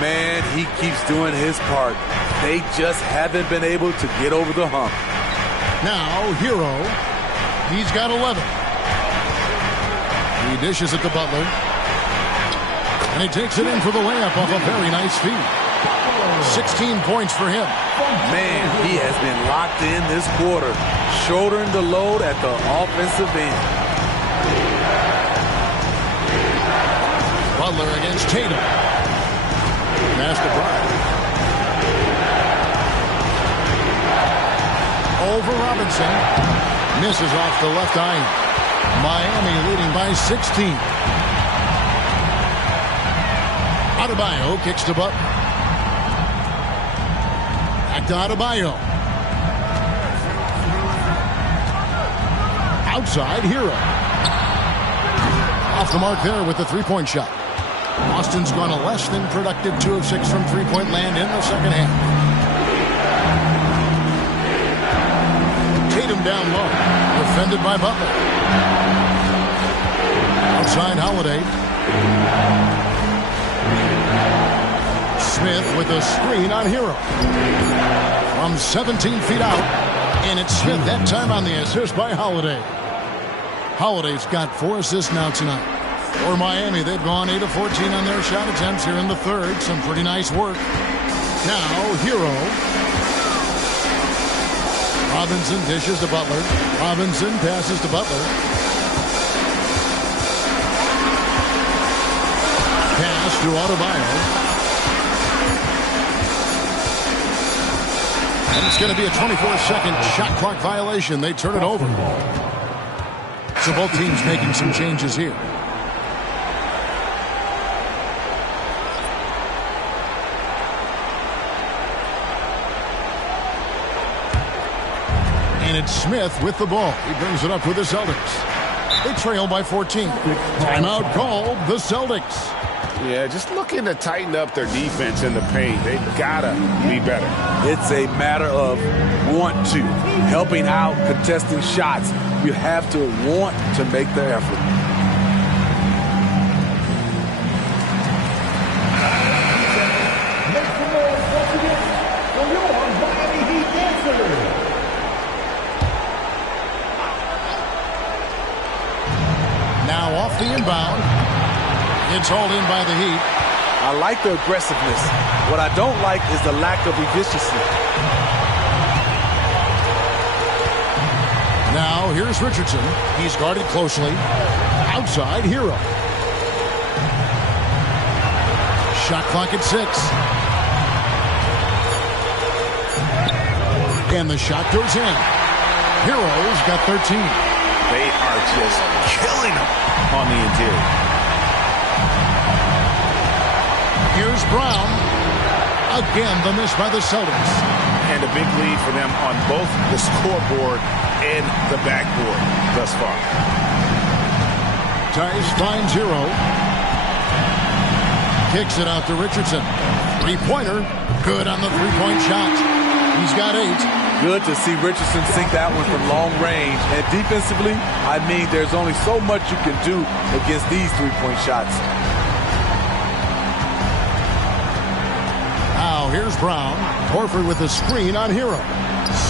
Man, he keeps doing his part. They just haven't been able to get over the hump. Now, Hero. He's got 11. He dishes it to Butler. And he takes it in for the layup off a very nice feed. 16 points for him. Man, he has been locked in this quarter, shouldering the load at the offensive end. Butler against Tatum. Pass to Bryant. Over Robinson. Misses off the left eye. Miami leading by 16. Adebayo kicks to Butler. Back to Adebayo. Outside, Hero. Off the mark there with the three-point shot. Boston's gone a less than productive 2 of 6 from three-point land in the second half. Tatum down low. Defended by Butler. Outside Holiday. Smith with a screen on Hero. From 17 feet out. And it's Smith that time on the assist by Holiday. Holiday's got 4 assists now tonight. For Miami, they've gone 8 of 14 on their shot attempts here in the third. Some pretty nice work. Now, Hero. Robinson dishes to Butler. Robinson passes to Butler. Pass to Adebayo. And it's going to be a 24-second shot clock violation. They turn it over. So both teams making some changes here. And it's Smith with the ball. He brings it up with the Celtics. They trail by 14. Timeout called the Celtics. Yeah, just looking to tighten up their defense in the paint. They've got to be better. It's a matter of want to. Helping out, contesting shots. You have to want to make the effort. Make some noise once again for your Miami Heat dancers. Now off the inbound. It's hauled in by the Heat. I like the aggressiveness. What I don't like is the lack of efficiency. Now here's Richardson. He's guarded closely. Outside, Hero. Shot clock at 6. And the shot goes in. Heroes got 13. They are just killing them on the interior. Here's Brown. Again, the miss by the Celtics. And a big lead for them on both the scoreboard and the backboard thus far. Tice finds Hero. Kicks it out to Richardson. Three-pointer. Good on the three-point shot. He's got 8. Good to see Richardson sink that one from long range. And defensively, I mean, there's only so much you can do against these three-point shots. Now here's Brown. Horford with the screen on Hero.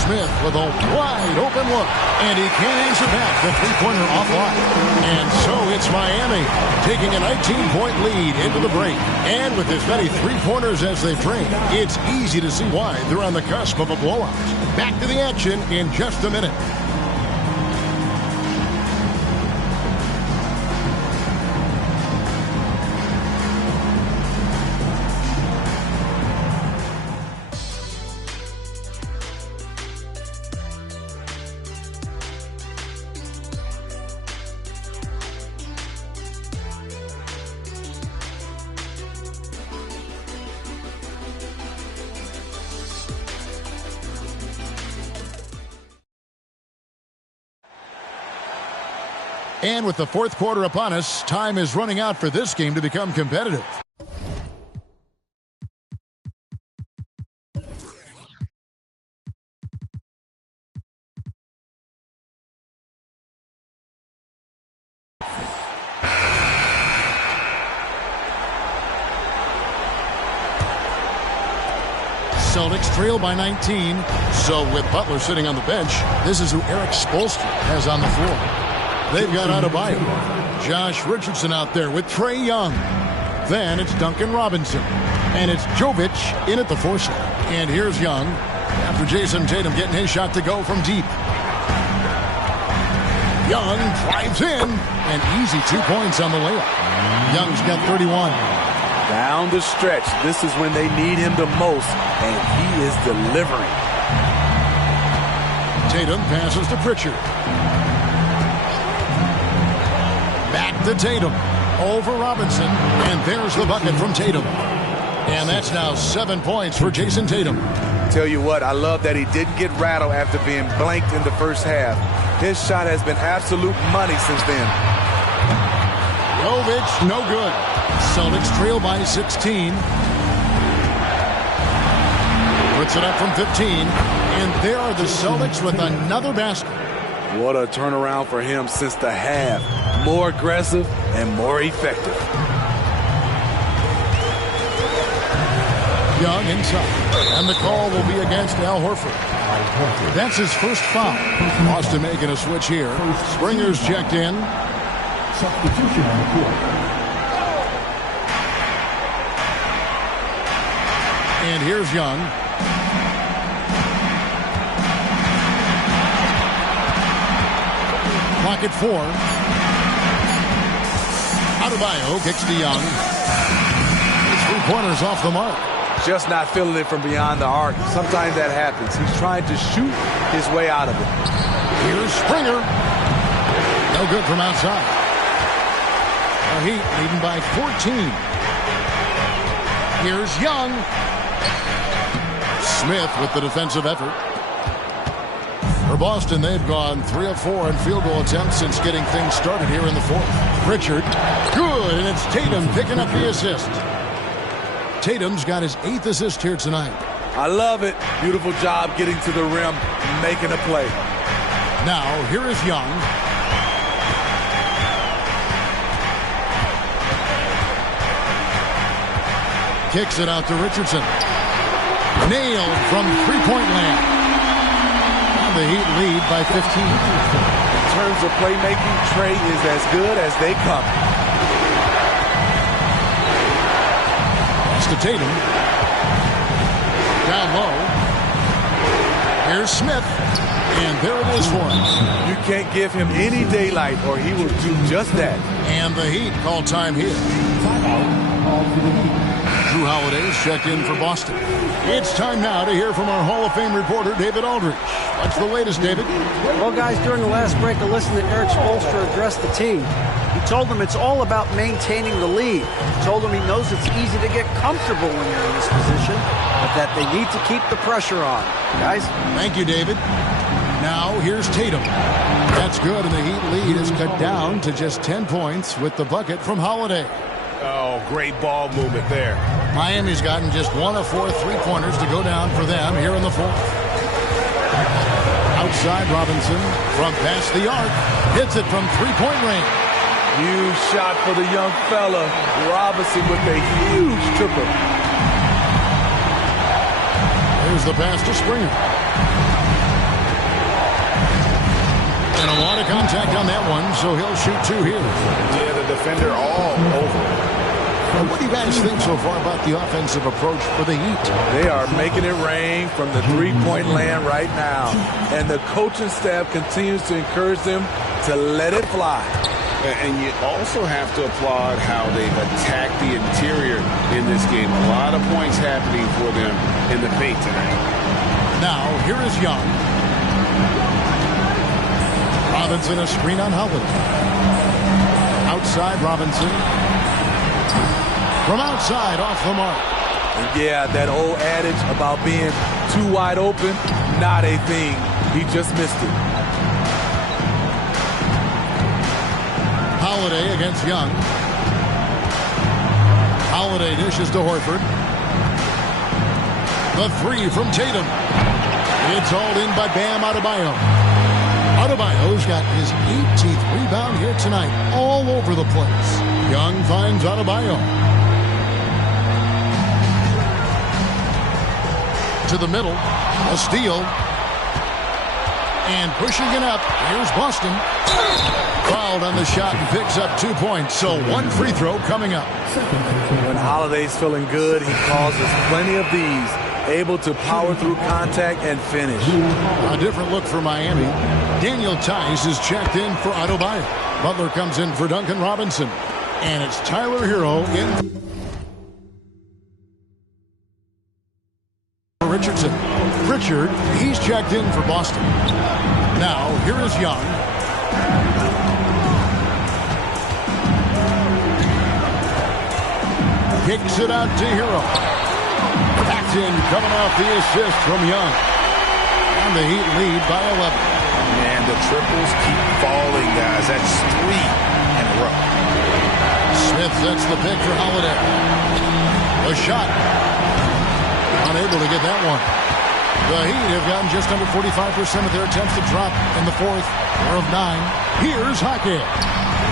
Smith with a wide open look. And he can't answer back. The three-pointer offline. And so it's Miami taking a 19-point lead into the break. And with as many three-pointers as they've trained, it's easy to see why they're on the cusp of a blowout. Back to the action in just a minute. And with the fourth quarter upon us, time is running out for this game to become competitive. Celtics trail by 19. So with Butler sitting on the bench, this is who Eric Spoelstra has on the floor. They've got Adebayo. Josh Richardson out there with Trae Young. Then it's Duncan Robinson. And it's Jovic in at the 4 slot. And here's Young after Jason Tatum getting his shot to go from deep. Young drives in. And easy 2 points on the layup. Young's got 31. Down the stretch. This is when they need him the most. And he is delivering. Tatum passes to Pritchard. Back to Tatum. Over Robinson. And there's the bucket from Tatum. And that's now 7 points for Jason Tatum. Tell you what, I love that he didn't get rattled after being blanked in the first half. His shot has been absolute money since then. Jovic, no good. Celtics trail by 16. Puts it up from 15. And there are the Celtics with another basket. What a turnaround for him since the half. More aggressive and more effective. Young inside. And the call will be against Al Horford. That's his first foul. Boston making a switch here. Springer's checked in. Substitution on the court. And here's Young. Clock at 4. Adebayo kicks to Young. His 3-pointers off the mark. Just not feeling it from beyond the arc. Sometimes that happens. He's trying to shoot his way out of it. Here's Springer. No good from outside. The Heat leading by 14. Here's Young. Smith with the defensive effort. For Boston, they've gone 3 of 4 in field goal attempts since getting things started here in the fourth. Pritchard, good, and it's Tatum picking up the assist. Tatum's got his 8th assist here tonight. I love it. Beautiful job getting to the rim, making a play. Now, here is Young. Kicks it out to Richardson. Nailed from three-point land. The Heat lead by 15. In terms of playmaking, Trae is as good as they come. That's to Tatum. Down low. Here's Smith. And there it is for him. You can't give him any daylight or he will do just that. And the Heat call time here. Timeout called for the Heat. Drew Holiday is checked in for Boston. It's time now to hear from our Hall of Fame reporter, David Aldridge. What's the latest, David? Well, guys, during the last break, I listened to Eric Spoelstra address the team. He told them it's all about maintaining the lead. He told them he knows it's easy to get comfortable when you're in this position, but that they need to keep the pressure on. Guys? Thank you, David. Now, here's Tatum. That's good, and the Heat lead is cut down to just 10 points with the bucket from Holiday. Oh, great ball movement there. Miami's gotten just 1 of 4 three-pointers to go down for them here in the fourth. Outside Robinson from past the arc. Hits it from three-point range. Huge shot for the young fella. Robinson with a huge triple. There's the pass to Springer. And a lot of contact on that one, so he'll shoot 2 here. Yeah, the defender all over it. What do you guys think so far about the offensive approach for the Heat? They are making it rain from the three-point land right now. And the coaching staff continues to encourage them to let it fly. And you also have to applaud how they've attacked the interior in this game. A lot of points happening for them in the paint tonight. Now, here is Young. Robinson, a screen on Holiday. Outside Robinson. From outside, off the mark. And yeah, that old adage about being too wide open, not a thing. He just missed it. Holiday against Young. Holiday dishes to Horford. The three from Tatum. It's hauled in by Bam Adebayo. Adebayo's got his 18th rebound here tonight, all over the place. Young finds Adebayo. To the middle, a steal. And pushing it up, here's Boston. Fouled on the shot and picks up 2 points, so 1 free throw coming up. When Holiday's feeling good, he causes plenty of these. Able to power through contact and finish. A different look for Miami. Daniel Tice is checked in for Adebayo. Butler comes in for Duncan Robinson. And it's Tyler Hero in for Richardson. Pritchard, he's checked in for Boston. Now, here is Young. Kicks it out to Hero. Paxton coming off the assist from Young. And the Heat lead by 11. Man, the triples keep falling, guys. That's 3 in a row. Smith sets the pick for Holiday. A shot. Unable to get that one. The Heat have gotten just under 45% of their attempts to drop in the fourth. 4 of 9. Here's Hockey.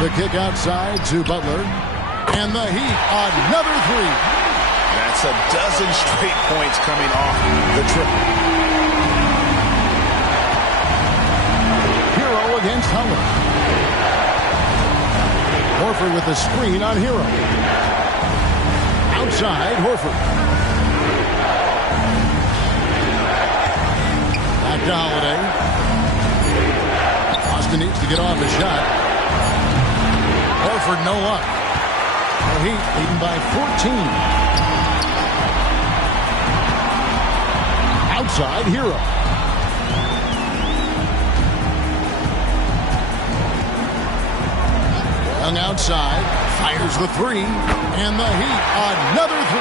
The kick outside to Butler. And the Heat, another 3. That's a dozen straight points coming off the triple. Hero against Holiday. Horford with the screen on Hero. Outside, Horford. Back to Holiday. Boston needs to get off the shot. Horford no luck. The Heat leading by 14. Outside, Hero. Young outside, fires the 3, and the Heat, another 3.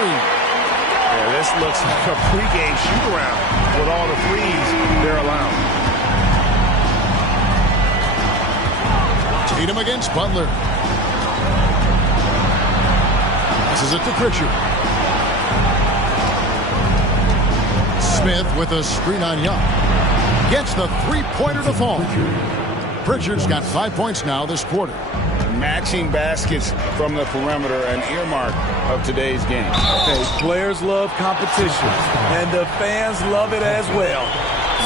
Yeah, this looks like a pregame shoot-around with all the threes they're allowing. Tatum against Butler. This is it to Pritchard. Smith with a screen on Young. Gets the three-pointer to fall. Pritchard's got 5 points now this quarter. Matching baskets from the perimeter, an earmark of today's game. Hey, players love competition, and the fans love it as well.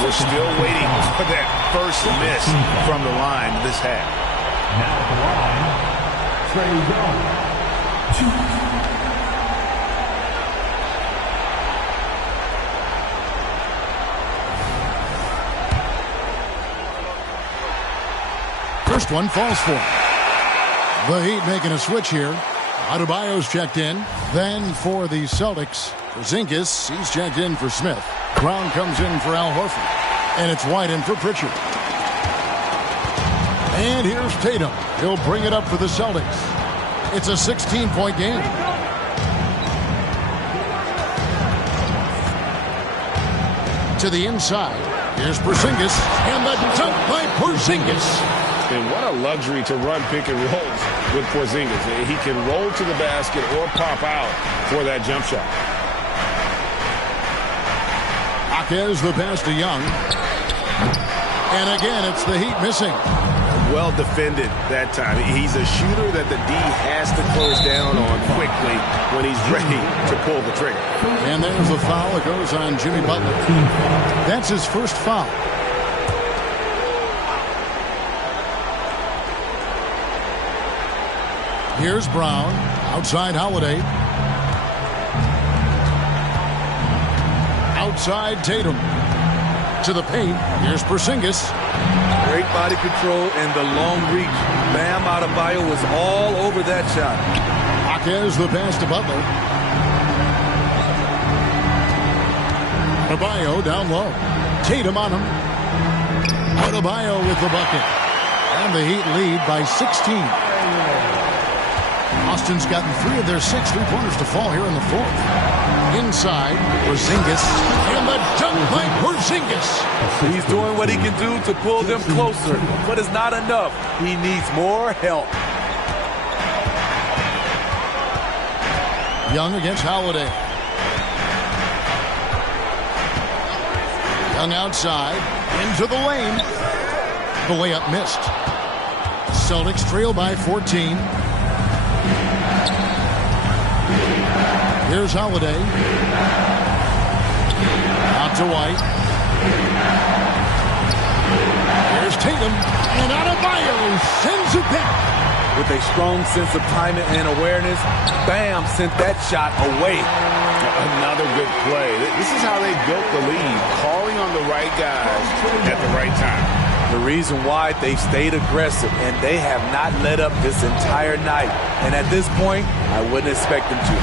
We're still waiting for that first miss from the line this half. Now at the line, Trae Young. First one falls for him. The Heat making a switch here. Adebayo's checked in. Then for the Celtics, Porzingis, he's checked in for Smith. Brown comes in for Al Horford. And it's White in for Pritchard. And here's Tatum. He'll bring it up for the Celtics. It's a 16-point game. To the inside. Here's Porzingis. And the dunk by Porzingis. And what a luxury to run pick and rolls with Porzingis. He can roll to the basket or pop out for that jump shot. Jaquez the pass to Young. And again, it's the Heat missing. Well defended that time. He's a shooter that the D has to close down on quickly when he's ready to pull the trigger. And there's a foul that goes on Jimmy Butler. That's his first foul. Here's Brown. Outside Holiday. Outside Tatum. To the paint. Here's Porzingis. Great body control and the long reach. Bam Adebayo was all over that shot. Jaquez the pass to Butler. Adebayo down low. Tatum on him. Adebayo with the bucket. And the Heat lead by 16. Austin's gotten 3 of their 6 3-pointers to fall here in the fourth. Inside, Porzingis. And the dunk by Porzingis. He's doing what he can do to pull them closer, but it's not enough. He needs more help. Young against Holiday. Young outside, into the lane. The layup missed. Celtics trail by 14. Here's Holiday. Out to White. Here's Tatum. And Adebayo sends it back. With a strong sense of timing and awareness, Bam sent that shot away. Another good play. This is how they built the lead, calling on the right guys at the right time. The reason why they stayed aggressive, and they have not let up this entire night. And at this point, I wouldn't expect them to.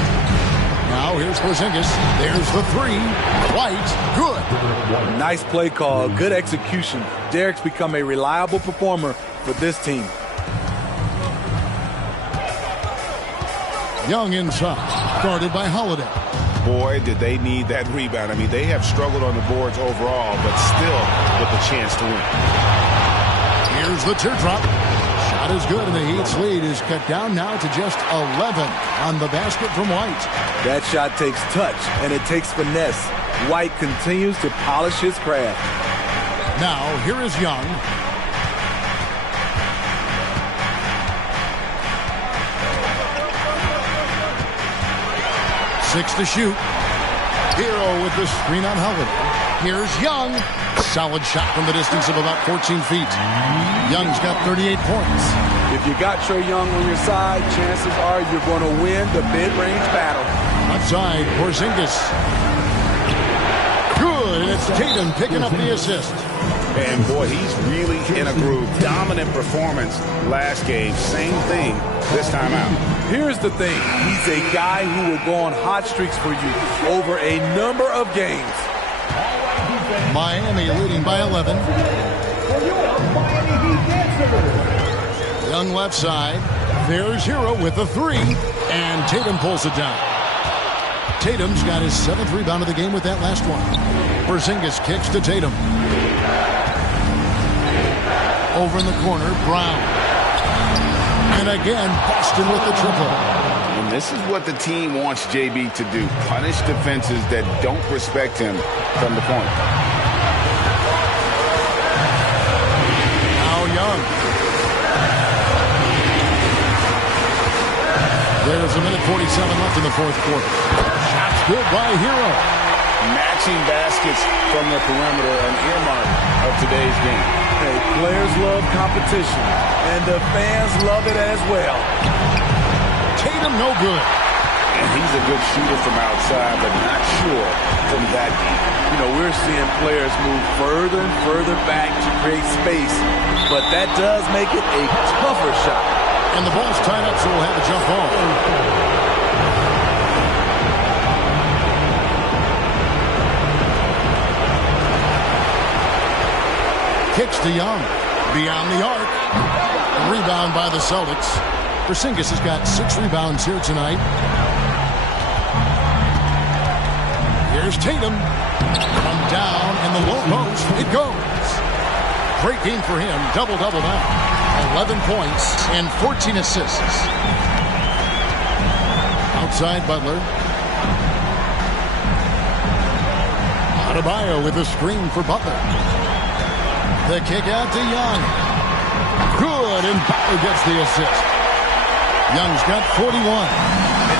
Now here's Porzingis. There's the 3. White, good. Nice play call, good execution. Derek's become a reliable performer for this team. Young inside, guarded by Holiday. Boy, did they need that rebound. I mean, they have struggled on the boards overall, but still with a chance to win. Here's the teardrop. Shot is good, and the Heat's lead is cut down now to just 11 on the basket from White. That shot takes touch, and it takes finesse. White continues to polish his craft. Now, here is Young. Six to shoot. Hero with the screen on Holiday. Here's Young. Solid shot from the distance of about 14 feet. Young's got 38 points. If you got Trae Young on your side, chances are you're going to win the mid-range battle. Outside, Porzingis. Good, and it's Tatum picking up the assist. And boy, he's really in a groove. Dominant performance last game. Same thing this time out. Here's the thing. He's a guy who will go on hot streaks for you over a number of games. Miami leading by 11. Young left side. There's Hero with the 3. And Tatum pulls it down. Tatum's got his 7th rebound of the game with that last one. Porzingis kicks to Tatum. Over in the corner, Brown. And again, Boston with the triple. And this is what the team wants JB to do. Punish defenses that don't respect him from the point. Now Young. There's a minute 47 left in the fourth quarter. Shots good by Hero. Matching baskets from the perimeter, an earmark of today's game. Hey, players love competition, and the fans love it as well. Tatum no good. And he's a good shooter from outside, but not sure from that deep. You know, we're seeing players move further and further back to create space, but that does make it a tougher shot. And the ball's tied up, so we'll have a jump ball. Kicks to Young. Beyond the arc. Rebound by the Celtics. Porzingis has got 6 rebounds here tonight. Here's Tatum. Come down in the low post. It goes. Great game for him. Double-double now. 11 points and 14 assists. Outside Butler. Adebayo with a screen for Butler. The kick out to Young. Good, and Butler gets the assist. Young's got 41.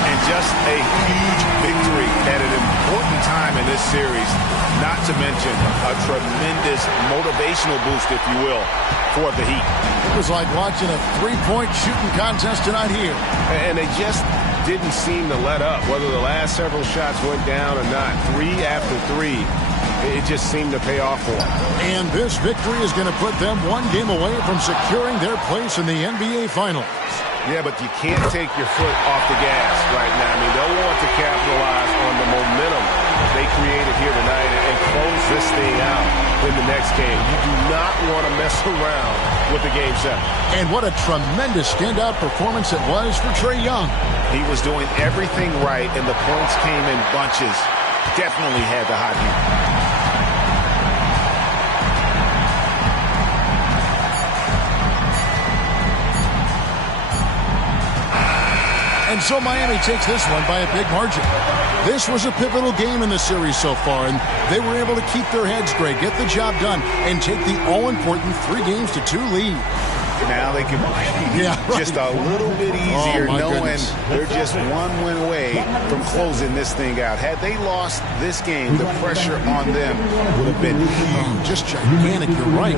And just a huge victory at an important time in this series, not to mention a tremendous motivational boost, if you will, for the Heat. It was like watching a three-point shooting contest tonight here. And they just didn't seem to let up, whether the last several shots went down or not. 3 after 3, it just seemed to pay off for them. And this victory is going to put them 1 game away from securing their place in the NBA Finals. Yeah, but you can't take your foot off the gas right now. I mean, they'll want to capitalize on the momentum they created here tonight and close this thing out in the next game. You do not want to mess around with the Game 7. And what a tremendous standout performance it was for Trae Young. He was doing everything right, and the points came in bunches. Definitely had the hot hand. And so Miami takes this one by a big margin. This was a pivotal game in the series so far, and they were able to keep their heads straight, get the job done, and take the all-important 3-2 lead. Now they can breathe just a little bit easier, knowing they're just 1 win away from closing this thing out. Had they lost this game, the pressure on them would have been huge. Just gigantic, you're right.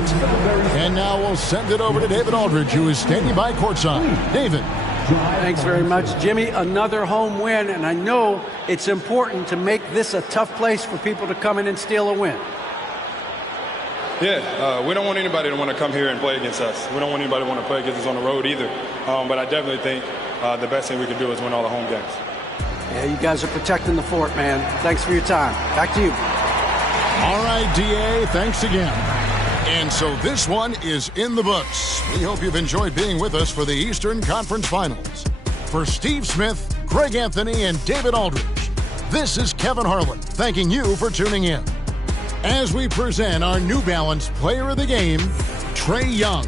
And now we'll send it over to David Aldridge, who is standing by courtside. David. Thanks very much, Jimmy. Another home win, and I know it's important to make this a tough place for people to come in and steal a win. Yeah, we don't want anybody to want to come here and play against us. We don't want anybody to want to play against us on the road either. But I definitely think the best thing we can do is win all the home games. Yeah, you guys are protecting the fort, man. Thanks for your time. Back to you. All right, D.A., thanks again. And so this one is in the books. We hope you've enjoyed being with us for the Eastern Conference Finals. For Steve Smith, Greg Anthony, and David Aldridge, this is Kevin Harlan thanking you for tuning in. As we present our New Balance Player of the Game, Trae Young.